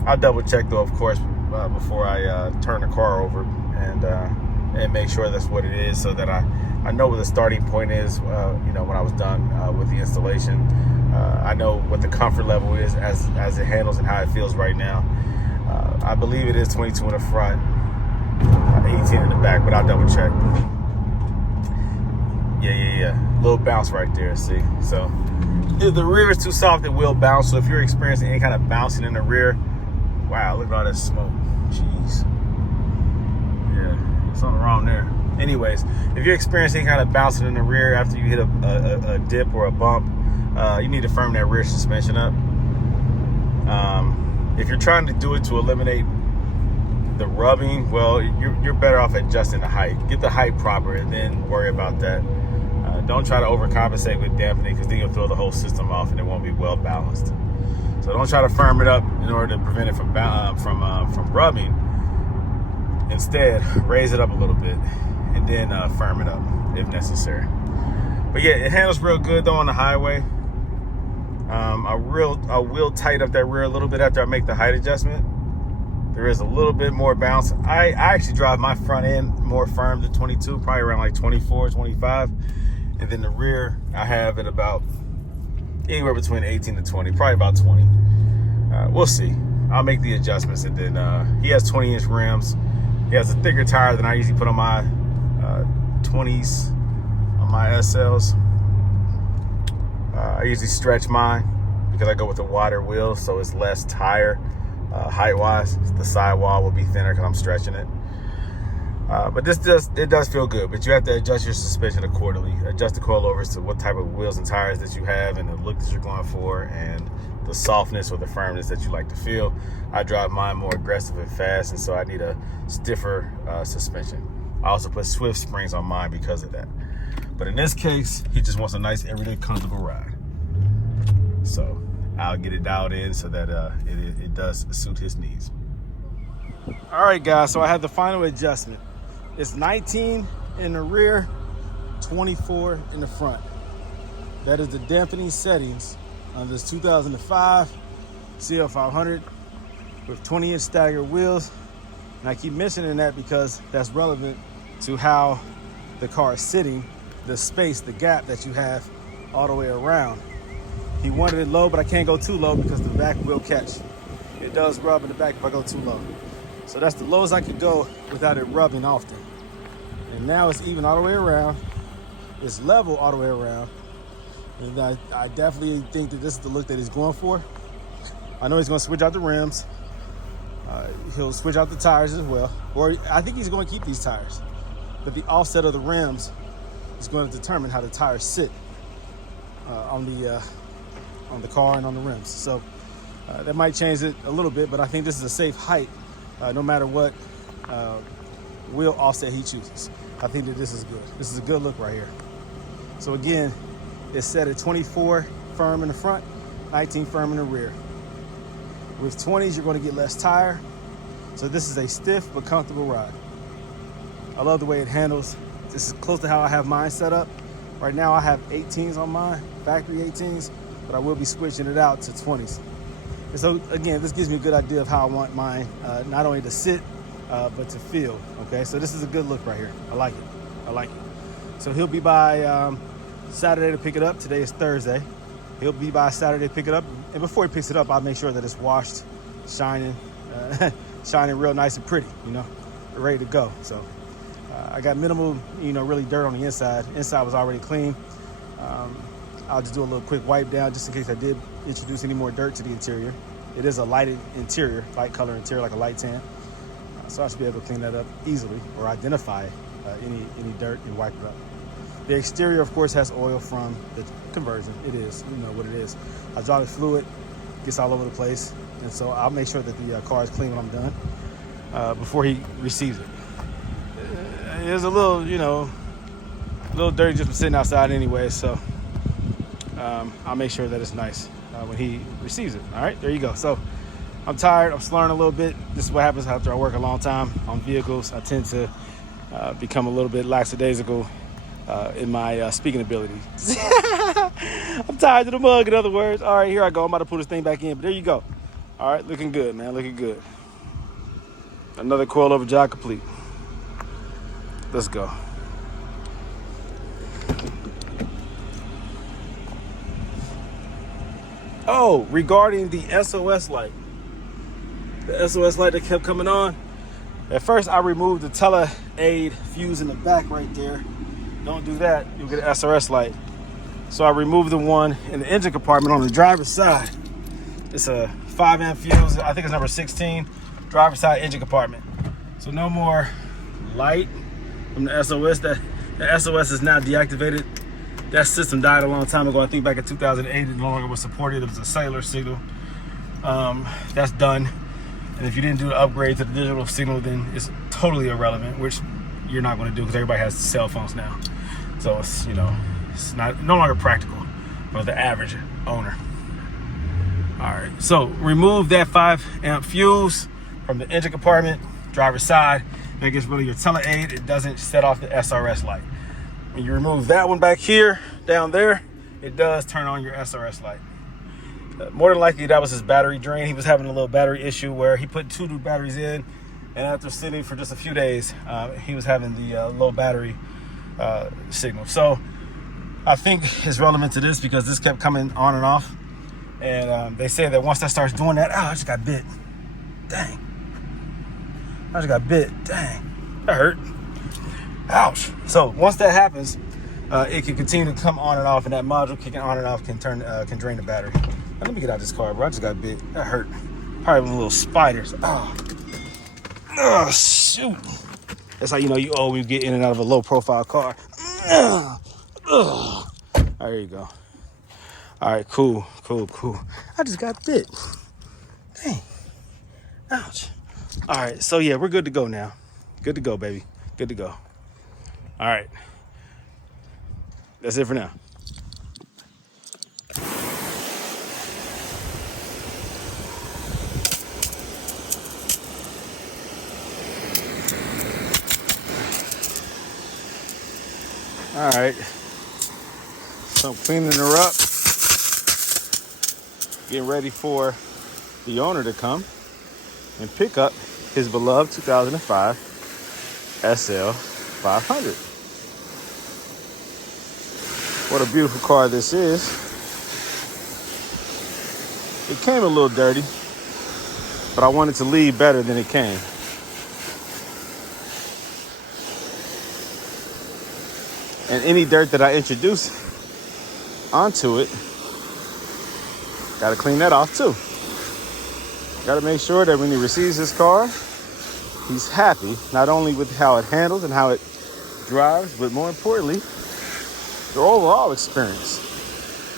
I'll double check though, of course, before I turn the car over and make sure that's what it is, so that I know what the starting point is, you know, when I was done with the installation. I know what the comfort level is as it handles and how it feels right now. I believe it is 22 in the front, 18 in the back, but I'll double check. Yeah. Little bounce right there, see? So if the rear is too soft, it will bounce. So if you're experiencing any kind of bouncing in the rear, wow, look at all that smoke. Jeez. Yeah, something wrong there. Anyways, if you're experiencing any kind of bouncing in the rear after you hit a dip or a bump, you need to firm that rear suspension up. If you're trying to do it to eliminate the rubbing, well, you're better off adjusting the height. Get the height proper and then worry about that. Don't try to overcompensate with dampening, because then you'll throw the whole system off and it won't be well balanced. So don't try to firm it up in order to prevent it from rubbing. Instead, raise it up a little bit and then firm it up if necessary. But yeah, it handles real good though on the highway. I will tighten up that rear a little bit after I make the height adjustment. There is a little bit more bounce. I actually drive my front end more firm to 22, probably around like 24, 25. And then the rear, I have it about anywhere between 18 to 20, probably about 20. We'll see. I'll make the adjustments. And then he has 20-inch rims. He has a thicker tire than I usually put on my 20s, on my SLs. I usually stretch mine because I go with the wider wheels, so it's less tire height-wise. The sidewall will be thinner because I'm stretching it. But it does feel good, but you have to adjust your suspension accordingly. Adjust the coilovers to what type of wheels and tires that you have and the look that you're going for and the softness or the firmness that you like to feel. I drive mine more aggressive and fast, and so I need a stiffer suspension. I also put Swift springs on mine because of that. But in this case, he just wants a nice, everyday, comfortable ride. So I'll get it dialed in so that it does suit his needs. All right, guys, so I have the final adjustment. It's 19 in the rear, 24 in the front. That is the dampening settings on this 2005 SL500 with 20-inch staggered wheels. And I keep mentioning that because that's relevant to how the car is sitting, the space, the gap that you have all the way around. He wanted it low, but I can't go too low because the back will catch. It does rub in the back if I go too low. So that's the lowest I could go without it rubbing often. And now it's even all the way around. It's level all the way around. And I definitely think that this is the look that he's going for. I know he's going to switch out the rims. He'll switch out the tires as well. Or I think he's going to keep these tires. But the offset of the rims is going to determine how the tires sit on the car and on the rims. So that might change it a little bit, but I think this is a safe height no matter what wheel offset he chooses. I think that this is good. This is a good look right here. So again, it's set at 24 firm in the front, 19 firm in the rear. With 20s, you're going to get less tire. So this is a stiff but comfortable ride. I love the way it handles. This is close to how I have mine set up. Right now I have 18s on mine, factory 18s, but I will be switching it out to 20s. And so again, this gives me a good idea of how I want mine, not only to sit, but to feel, okay? So this is a good look right here. I like it. So he'll be by Saturday to pick it up. Today is Thursday. He'll be by Saturday to pick it up. And before he picks it up, I'll make sure that it's washed, shining, shining real nice and pretty, you know, ready to go. So I got minimal, really dirt on the inside. Inside was already clean. I'll just do a little quick wipe down just in case I did introduce any more dirt to the interior. It is a lighted interior, light color interior, like a light tan. So I should be able to clean that up easily or identify any dirt and wipe it up. The exterior, of course, has oil from the conversion. It is, you know what it is. Hydraulic fluid gets all over the place. And so I'll make sure that the car is clean when I'm done before he receives it. It's a little, a little dirty just from sitting outside anyway. So I'll make sure that it's nice when he receives it. All right, there you go. So I'm tired. I'm slurring a little bit. This is what happens after I work a long time on vehicles. I tend to become a little bit lackadaisical in my speaking ability. I'm tired of the mug, in other words. All right, here I go. I'm about to put this thing back in, but there you go. All right, looking good, man, looking good. Another coilover job complete. Let's go. Oh, regarding the SOS light. The SOS light that kept coming on. At first, I removed the tele-aid fuse in the back right there. Don't do that, you'll get an SRS light. So I removed the one in the engine compartment on the driver's side. It's a 5 amp fuse, I think it's number 16, driver's side engine compartment. So no more light from the SOS. The SOS is now deactivated. That system died a long time ago. I think back in 2008, it no longer was supported. It was a cellular signal. That's done. And if you didn't do the upgrade to the digital signal, then it's totally irrelevant, which you're not going to do because everybody has cell phones now. So it's, it's no longer practical for the average owner. All right, so remove that 5 amp fuse from the engine compartment, driver's side. That gets rid of your tele-aid. It doesn't set off the SRS light. When you remove that one back here, down there, it does turn on your SRS light. More than likely, that was his battery drain. He was having a little battery issue where he put 2 new batteries in, and after sitting for just a few days, he was having the low battery signal. So I think it's relevant to this because this kept coming on and off. And they say that once that starts doing that, I just got bit. Dang. I just got bit. Dang. That hurt. Ouch. So once that happens, it can continue to come on and off, and that module kicking on and off can drain the battery. Now, let me get out of this car, bro. I just got bit. That hurt. Probably one of little spiders. Oh, shoot. That's how you know you owe when you get in and out of a low profile car. All right, there you go. All right, cool. I just got bit. Dang. Ouch. All right, so yeah, we're good to go now. Good to go, baby. Good to go. All right. That's it for now. All right. So I'm cleaning her up. Getting ready for the owner to come and pick up his beloved 2005 SL500. What a beautiful car this is. It came a little dirty, but I wanted to leave better than it came. And any dirt that I introduce onto it, gotta clean that off too. Gotta make sure that when he receives his car, he's happy, not only with how it handles and how it drives, but more importantly, the overall experience.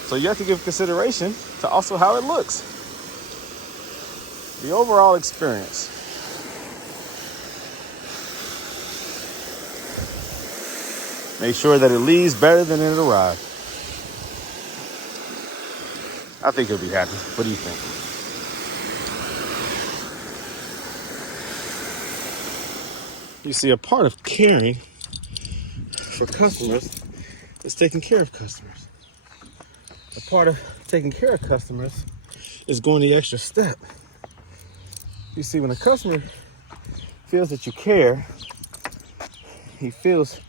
So you have to give consideration to also how it looks. The overall experience. Make sure that it leaves better than it arrived. I think he'll be happy. What do you think? You see, a part of caring for customers is taking care of customers. A part of taking care of customers is going the extra step. You see, when a customer feels that you care, he feels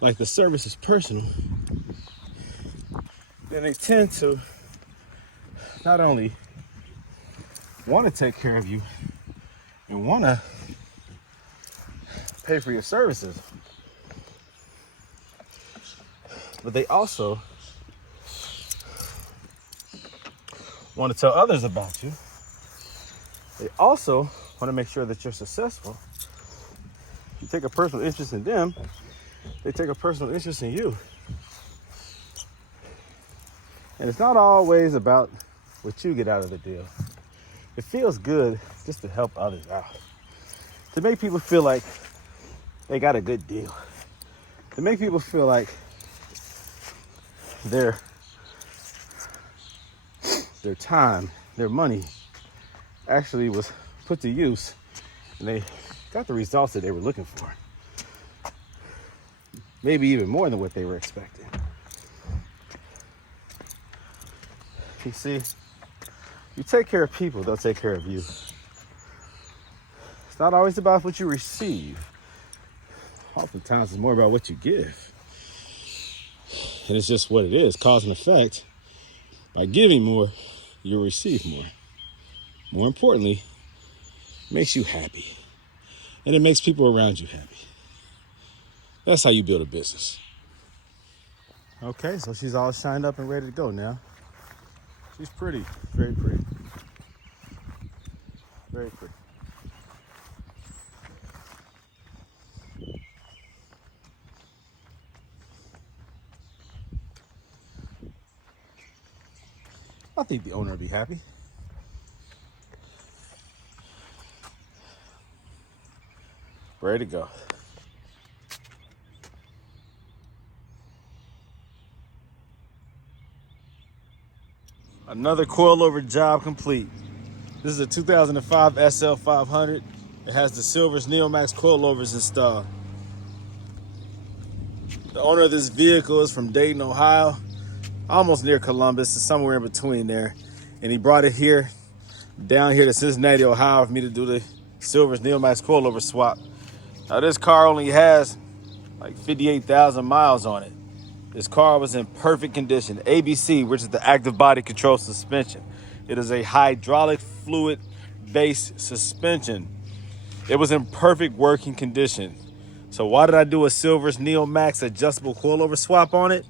like the service is personal, then they tend to not only want to take care of you and want to pay for your services, but they also want to tell others about you. They also want to make sure that you're successful. You take a personal interest in them, they take a personal interest in you. And it's not always about what you get out of the deal. It feels good just to help others out, to make people feel like they got a good deal, to make people feel like their time, their money actually was put to use and they got the results that they were looking for. Maybe even more than what they were expecting. You see, you take care of people, they'll take care of you. It's not always about what you receive. Oftentimes it's more about what you give. And it's just what it is, cause and effect. By giving more, you'll receive more. More importantly, it makes you happy. And it makes people around you happy. That's how you build a business. Okay, so she's all shined up and ready to go now. She's pretty, very pretty. Very pretty. I think the owner will be happy. Ready to go. Another coilover job complete. This is a 2005 SL500. It has the Silver's Neomax coilovers installed. The owner of this vehicle is from Dayton, Ohio, almost near Columbus, it's somewhere in between there. And he brought it here, down here to Cincinnati, Ohio, for me to do the Silver's Neomax coilover swap. Now this car only has like 58,000 miles on it. This car was in perfect condition. ABC, which is the active body control suspension. It is a hydraulic fluid based suspension. It was in perfect working condition. So why did I do a Silver's Neomax adjustable coilover swap on it?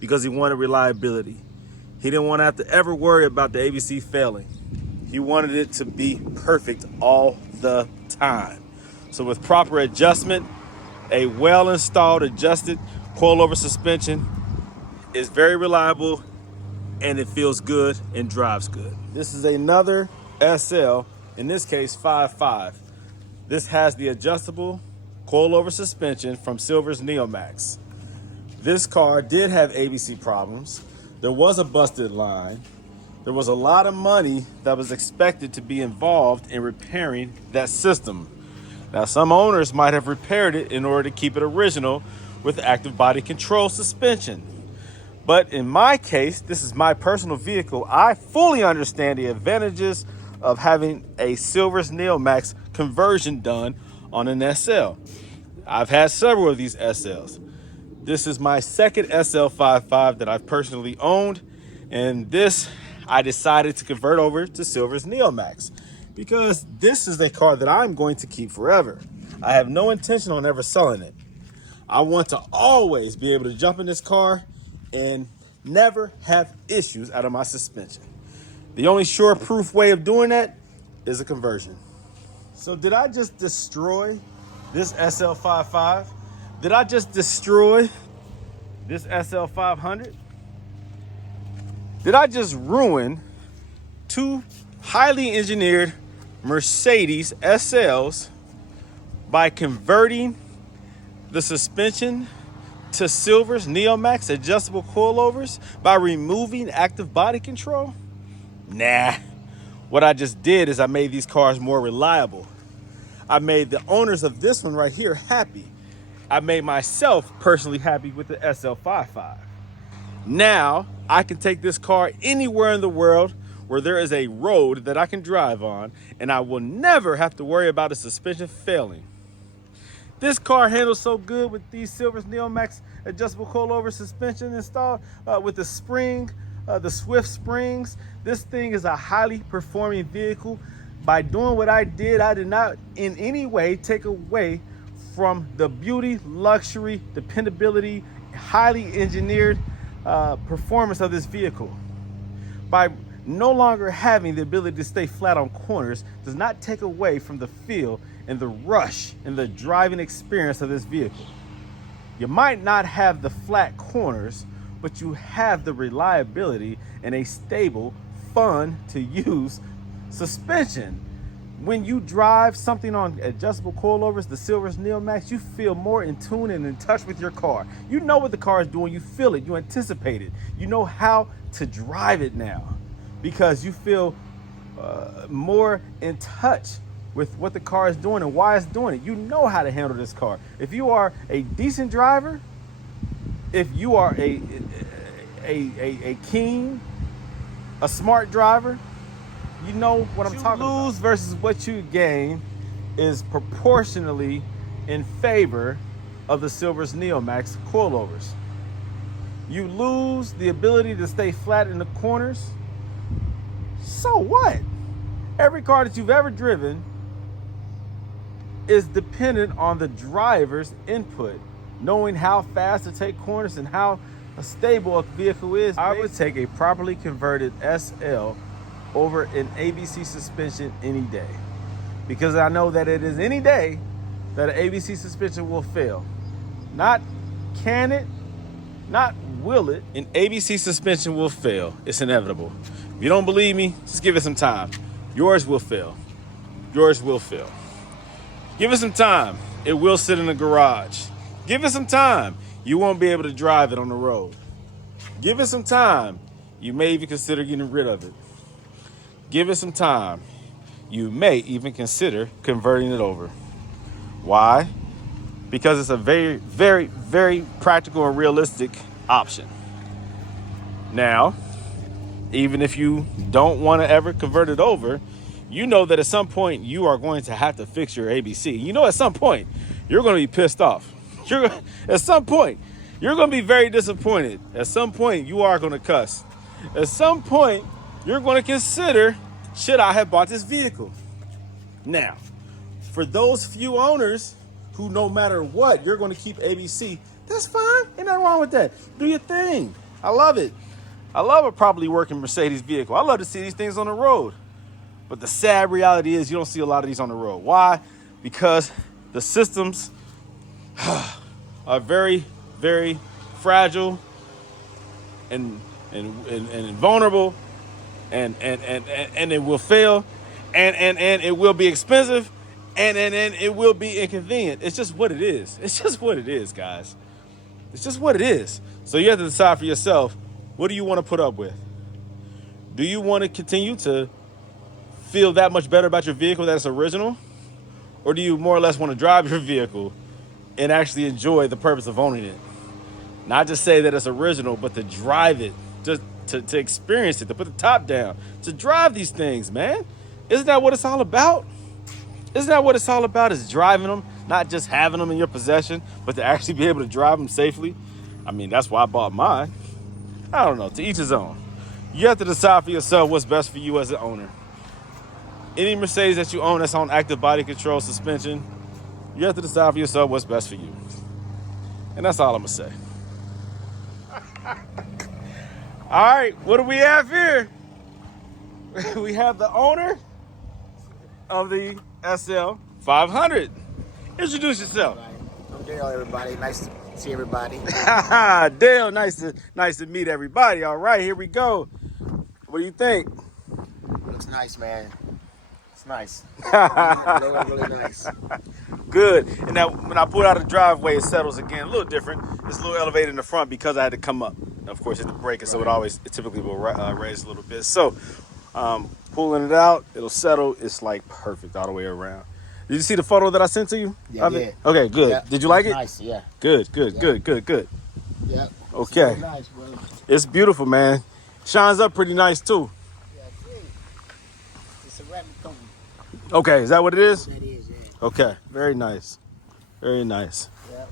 Because he wanted reliability. He didn't want to have to ever worry about the ABC failing. He wanted it to be perfect all the time. So with proper adjustment, a well-installed adjusted coilover suspension is very reliable and it feels good and drives good. This is another SL, in this case 5.5. This has the adjustable coilover suspension from Silver's Neomax. This car did have ABC problems. There was a busted line. There was a lot of money that was expected to be involved in repairing that system. Now, some owners might have repaired it in order to keep it original with active body control suspension. But in my case, this is my personal vehicle. I fully understand the advantages of having a Silver's Neomax conversion done on an SL. I've had several of these SLs. This is my second SL55 that I've personally owned, and this I decided to convert over to Silver's Neomax because this is a car that I'm going to keep forever. I have no intention on ever selling it. I want to always be able to jump in this car and never have issues out of my suspension. The only sure-proof way of doing that is a conversion. So did I just destroy this SL55? Did I just destroy this SL500? Did I just ruin two highly engineered Mercedes SLs by converting the suspension to Silver's Neomax adjustable coilovers by removing active body control? Nah. What I just did is I made these cars more reliable. I made the owners of this one right here happy. I made myself personally happy with the SL55. Now I can take this car anywhere in the world where there is a road that I can drive on, and I will never have to worry about a suspension failing. This car handles so good with these Silver's Neomax adjustable coilover suspension installed with the spring, the Swift springs. This thing is a highly performing vehicle. By doing what I did not in any way take away from the beauty, luxury, dependability, highly engineered performance of this vehicle. By no longer having the ability to stay flat on corners does not take away from the feel and the rush and the driving experience of this vehicle. You might not have the flat corners, but you have the reliability and a stable, fun to use suspension. When you drive something on adjustable coilovers, the Silver's Neomax, you feel more in tune and in touch with your car. You know what the car is doing, you feel it, you anticipate it. You know how to drive it now because you feel more in touch with what the car is doing and why it's doing it. You know how to handle this car. If you are a decent driver, if you are a keen, a smart driver, you know what I'm talking about. What you lose versus what you gain is proportionally in favor of the Silver's Neomax coilovers. You lose the ability to stay flat in the corners. So what? Every car that you've ever driven is dependent on the driver's input, knowing how fast to take corners and how stable a vehicle is. I would take a properly converted SL over an ABC suspension any day, because I know that it is any day that an ABC suspension will fail. Not can it, not will it. An ABC suspension will fail. It's inevitable. If you don't believe me, just give it some time. Yours will fail. Yours will fail. Give it some time. It will sit in the garage. Give it some time. You won't be able to drive it on the road. Give it some time. You may even consider getting rid of it. Give it some time. You may even consider converting it over. Why? Because it's a very, very, very practical and realistic option. Now, even if you don't want to ever convert it over, you know that at some point you are going to have to fix your ABC. You know, at some point you're going to be pissed off. At some point you're going to be very disappointed. At some point you are going to cuss. At some point you're going to consider, should I have bought this vehicle? Now, for those few owners who no matter what, you're going to keep ABC, that's fine. Ain't nothing wrong with that. Do your thing. I love it. I love a properly working Mercedes vehicle. I love to see these things on the road. But the sad reality is you don't see a lot of these on the road. Why? Because the systems are very, very fragile and vulnerable, and it will fail, and it will be expensive, and it will be inconvenient. It's just what it is. It's just what it is, guys. It's just what it is. So you have to decide for yourself, what do you want to put up with? Do you want to continue to feel that much better about your vehicle that it's original? Or do you more or less want to drive your vehicle and actually enjoy the purpose of owning it? Not just say that it's original, but to drive it, just to experience it, to put the top down, to drive these things, man. Isn't that what it's all about? Isn't that what it's all about, is driving them, not just having them in your possession, but to actually be able to drive them safely? I mean, that's why I bought mine. I don't know, to each his own. You have to decide for yourself what's best for you as an owner. Any Mercedes that you own that's on active body control suspension, you have to decide for yourself what's best for you. And that's all I'm gonna say. All right, what do we have here? We have the owner of the SL500. Introduce yourself. I'm Dale, everybody. Nice to see everybody. Dale, nice to meet everybody. All right, here we go. What do you think? Looks nice, man. It's nice. Really nice. Good. And now when I pull out of the driveway, it settles again. A little different. It's a little elevated in the front because I had to come up. Of course, hit the brake, and so it typically will raise a little bit. So pulling it out, it'll settle. It's like perfect all the way around. Did you see the photo that I sent to you? Yeah, I did. Okay, good. Yeah, did you like it? Nice, yeah. Good. Yeah. Okay. It's nice, brother. It's beautiful, man. Shines up pretty nice too. Yeah, it's ceramic coating. Okay, is that what it is? That is, yeah. Okay, very nice. Very nice. Yeah.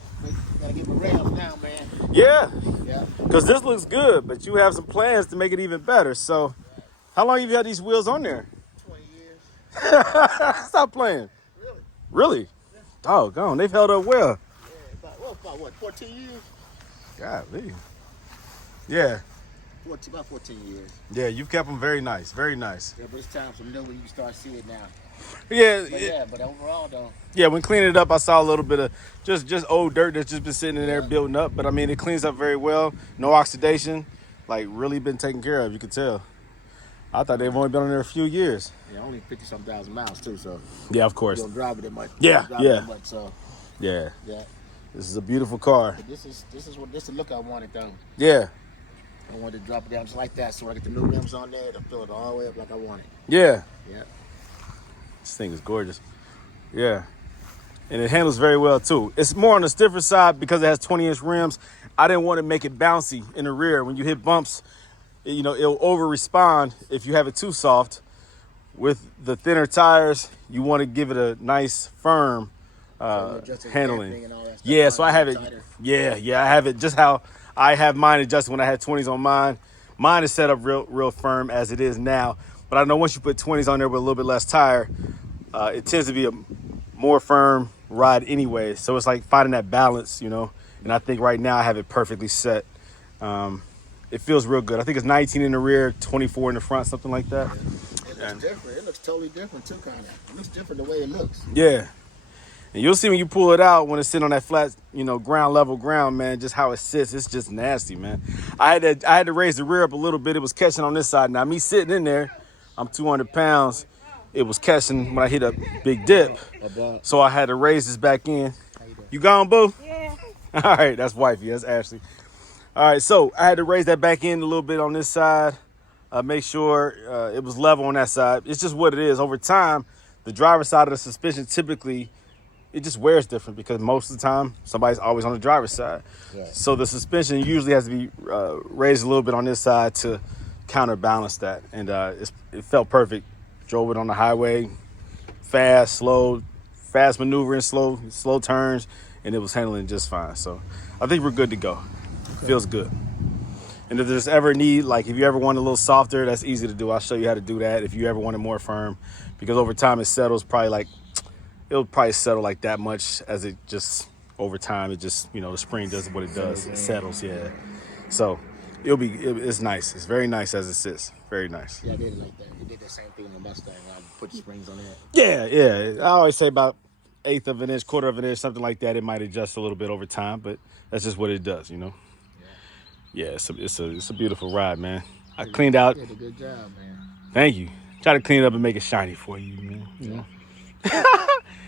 Gotta get my rails now, man. Yeah. Yeah. Because this looks good, but you have some plans to make it even better. So, how long have you had these wheels on there? 20 years. Stop playing. Really? Really? Yeah. Doggone, they've held up well. Yeah, about what, 14 years? Golly. Yeah. About 14 years. Yeah, you've kept them very nice. Very nice. Yeah, but it's time for new when you start seeing it now. Yeah. But overall though. Yeah, when cleaning it up, I saw a little bit of just old dirt that's just been sitting in there Yeah. building up. But I mean, it cleans up very well. No oxidation. Like, really been taken care of. You can tell. I thought they've only been on there a few years. Yeah, only 50-some thousand miles too, so. Yeah, of course. You don't drive it that much. Yeah, yeah. So. Yeah. Yeah. This is a beautiful car. But this is the look I wanted though. Yeah. I wanted to drop it down just like that, so when I get the new rims on there, to fill it all the way up like I want it. Yeah. Yeah. This thing is gorgeous. Yeah. And it handles very well too. It's more on the stiffer side because it has 20-inch rims. I didn't want to make it bouncy in the rear. When you hit bumps, it'll over-respond if you have it too soft. With the thinner tires, you want to give it a nice, firm handling. Yeah, so I have it. Yeah, I have it just how I have mine adjusted when I had 20s on mine. Mine is set up real firm as it is now. But I know once you put 20s on there with a little bit less tire, it tends to be a more firm ride anyway. So it's like finding that balance, And I think right now I have it perfectly set. It feels real good. I think it's 19 in the rear, 24 in the front, something like that. It looks different. It looks totally different too, kind of. It looks different the way it looks. Yeah. And you'll see when you pull it out, when it's sitting on that flat, ground level ground, man, just how it sits. It's just nasty, man. I had to raise the rear up a little bit. It was catching on this side. Now, me sitting in there, I'm 200 pounds. It was catching when I hit a big dip. So I had to raise this back in. You gone, boo? Yeah. All right, that's wifey. That's Ashley. All right, so I had to raise that back in a little bit on this side. Make sure it was level on that side. It's just what it is. Over time, the driver's side of the suspension typically, it just wears different because most of the time, somebody's always on the driver's side. Yeah. So the suspension usually has to be raised a little bit on this side to counterbalance that. And it felt perfect. Drove it on the highway, fast, slow, fast maneuvering, slow turns, and it was handling just fine. So I think we're good to go. Feels good. And if there's ever need, like if you ever want a little softer, that's easy to do. I'll show you how to do that if you ever want it more firm, because over time it settles it'll probably settle like that much as it just over time, it just, the spring does what it does. It settles, yeah. So it's nice. It's very nice as it sits. Very nice. Yeah, I did it like that. You did the same thing on the Mustang. I put the springs on it. Yeah. I always say about 1/8 of an inch, 1/4 of an inch, something like that. It might adjust a little bit over time, but that's just what it does, Yeah, it's a beautiful ride, man. I cleaned out. You did a good job, man. Thank you. Try to clean it up and make it shiny for you, man.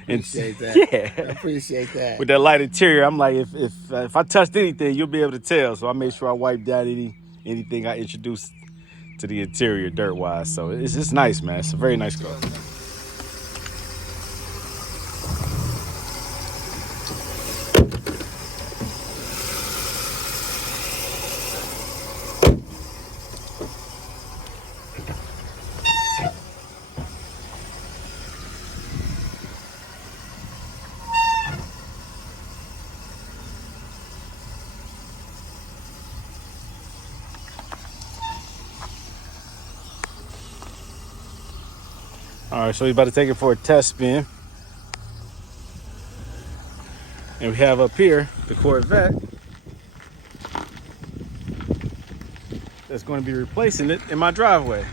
Appreciate that. Yeah. I appreciate that. With that light interior, I'm like, if I touched anything, you'll be able to tell. So I made sure I wiped out anything I introduced to the interior dirt-wise. So it's just nice, man. It's a very nice car. All right, so we're about to take it for a test spin. And we have up here the Corvette that's going to be replacing it in my driveway.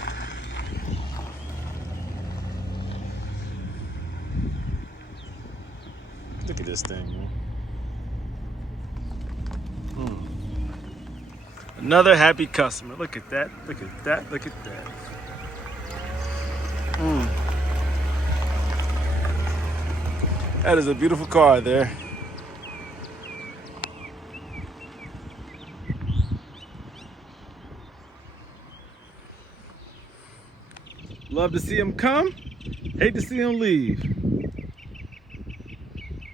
Look at this thing, man. Another happy customer. Look at that. Look at that. Look at that. That is a beautiful car there. Love to see him come, hate to see him leave.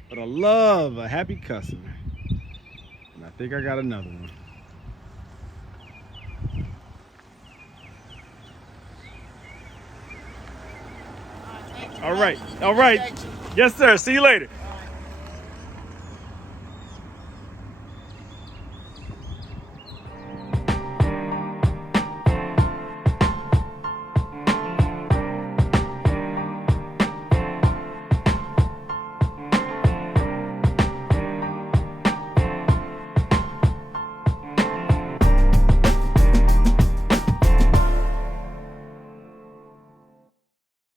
But I love a happy customer. And I think I got another one. All right. Yes, sir. See you later.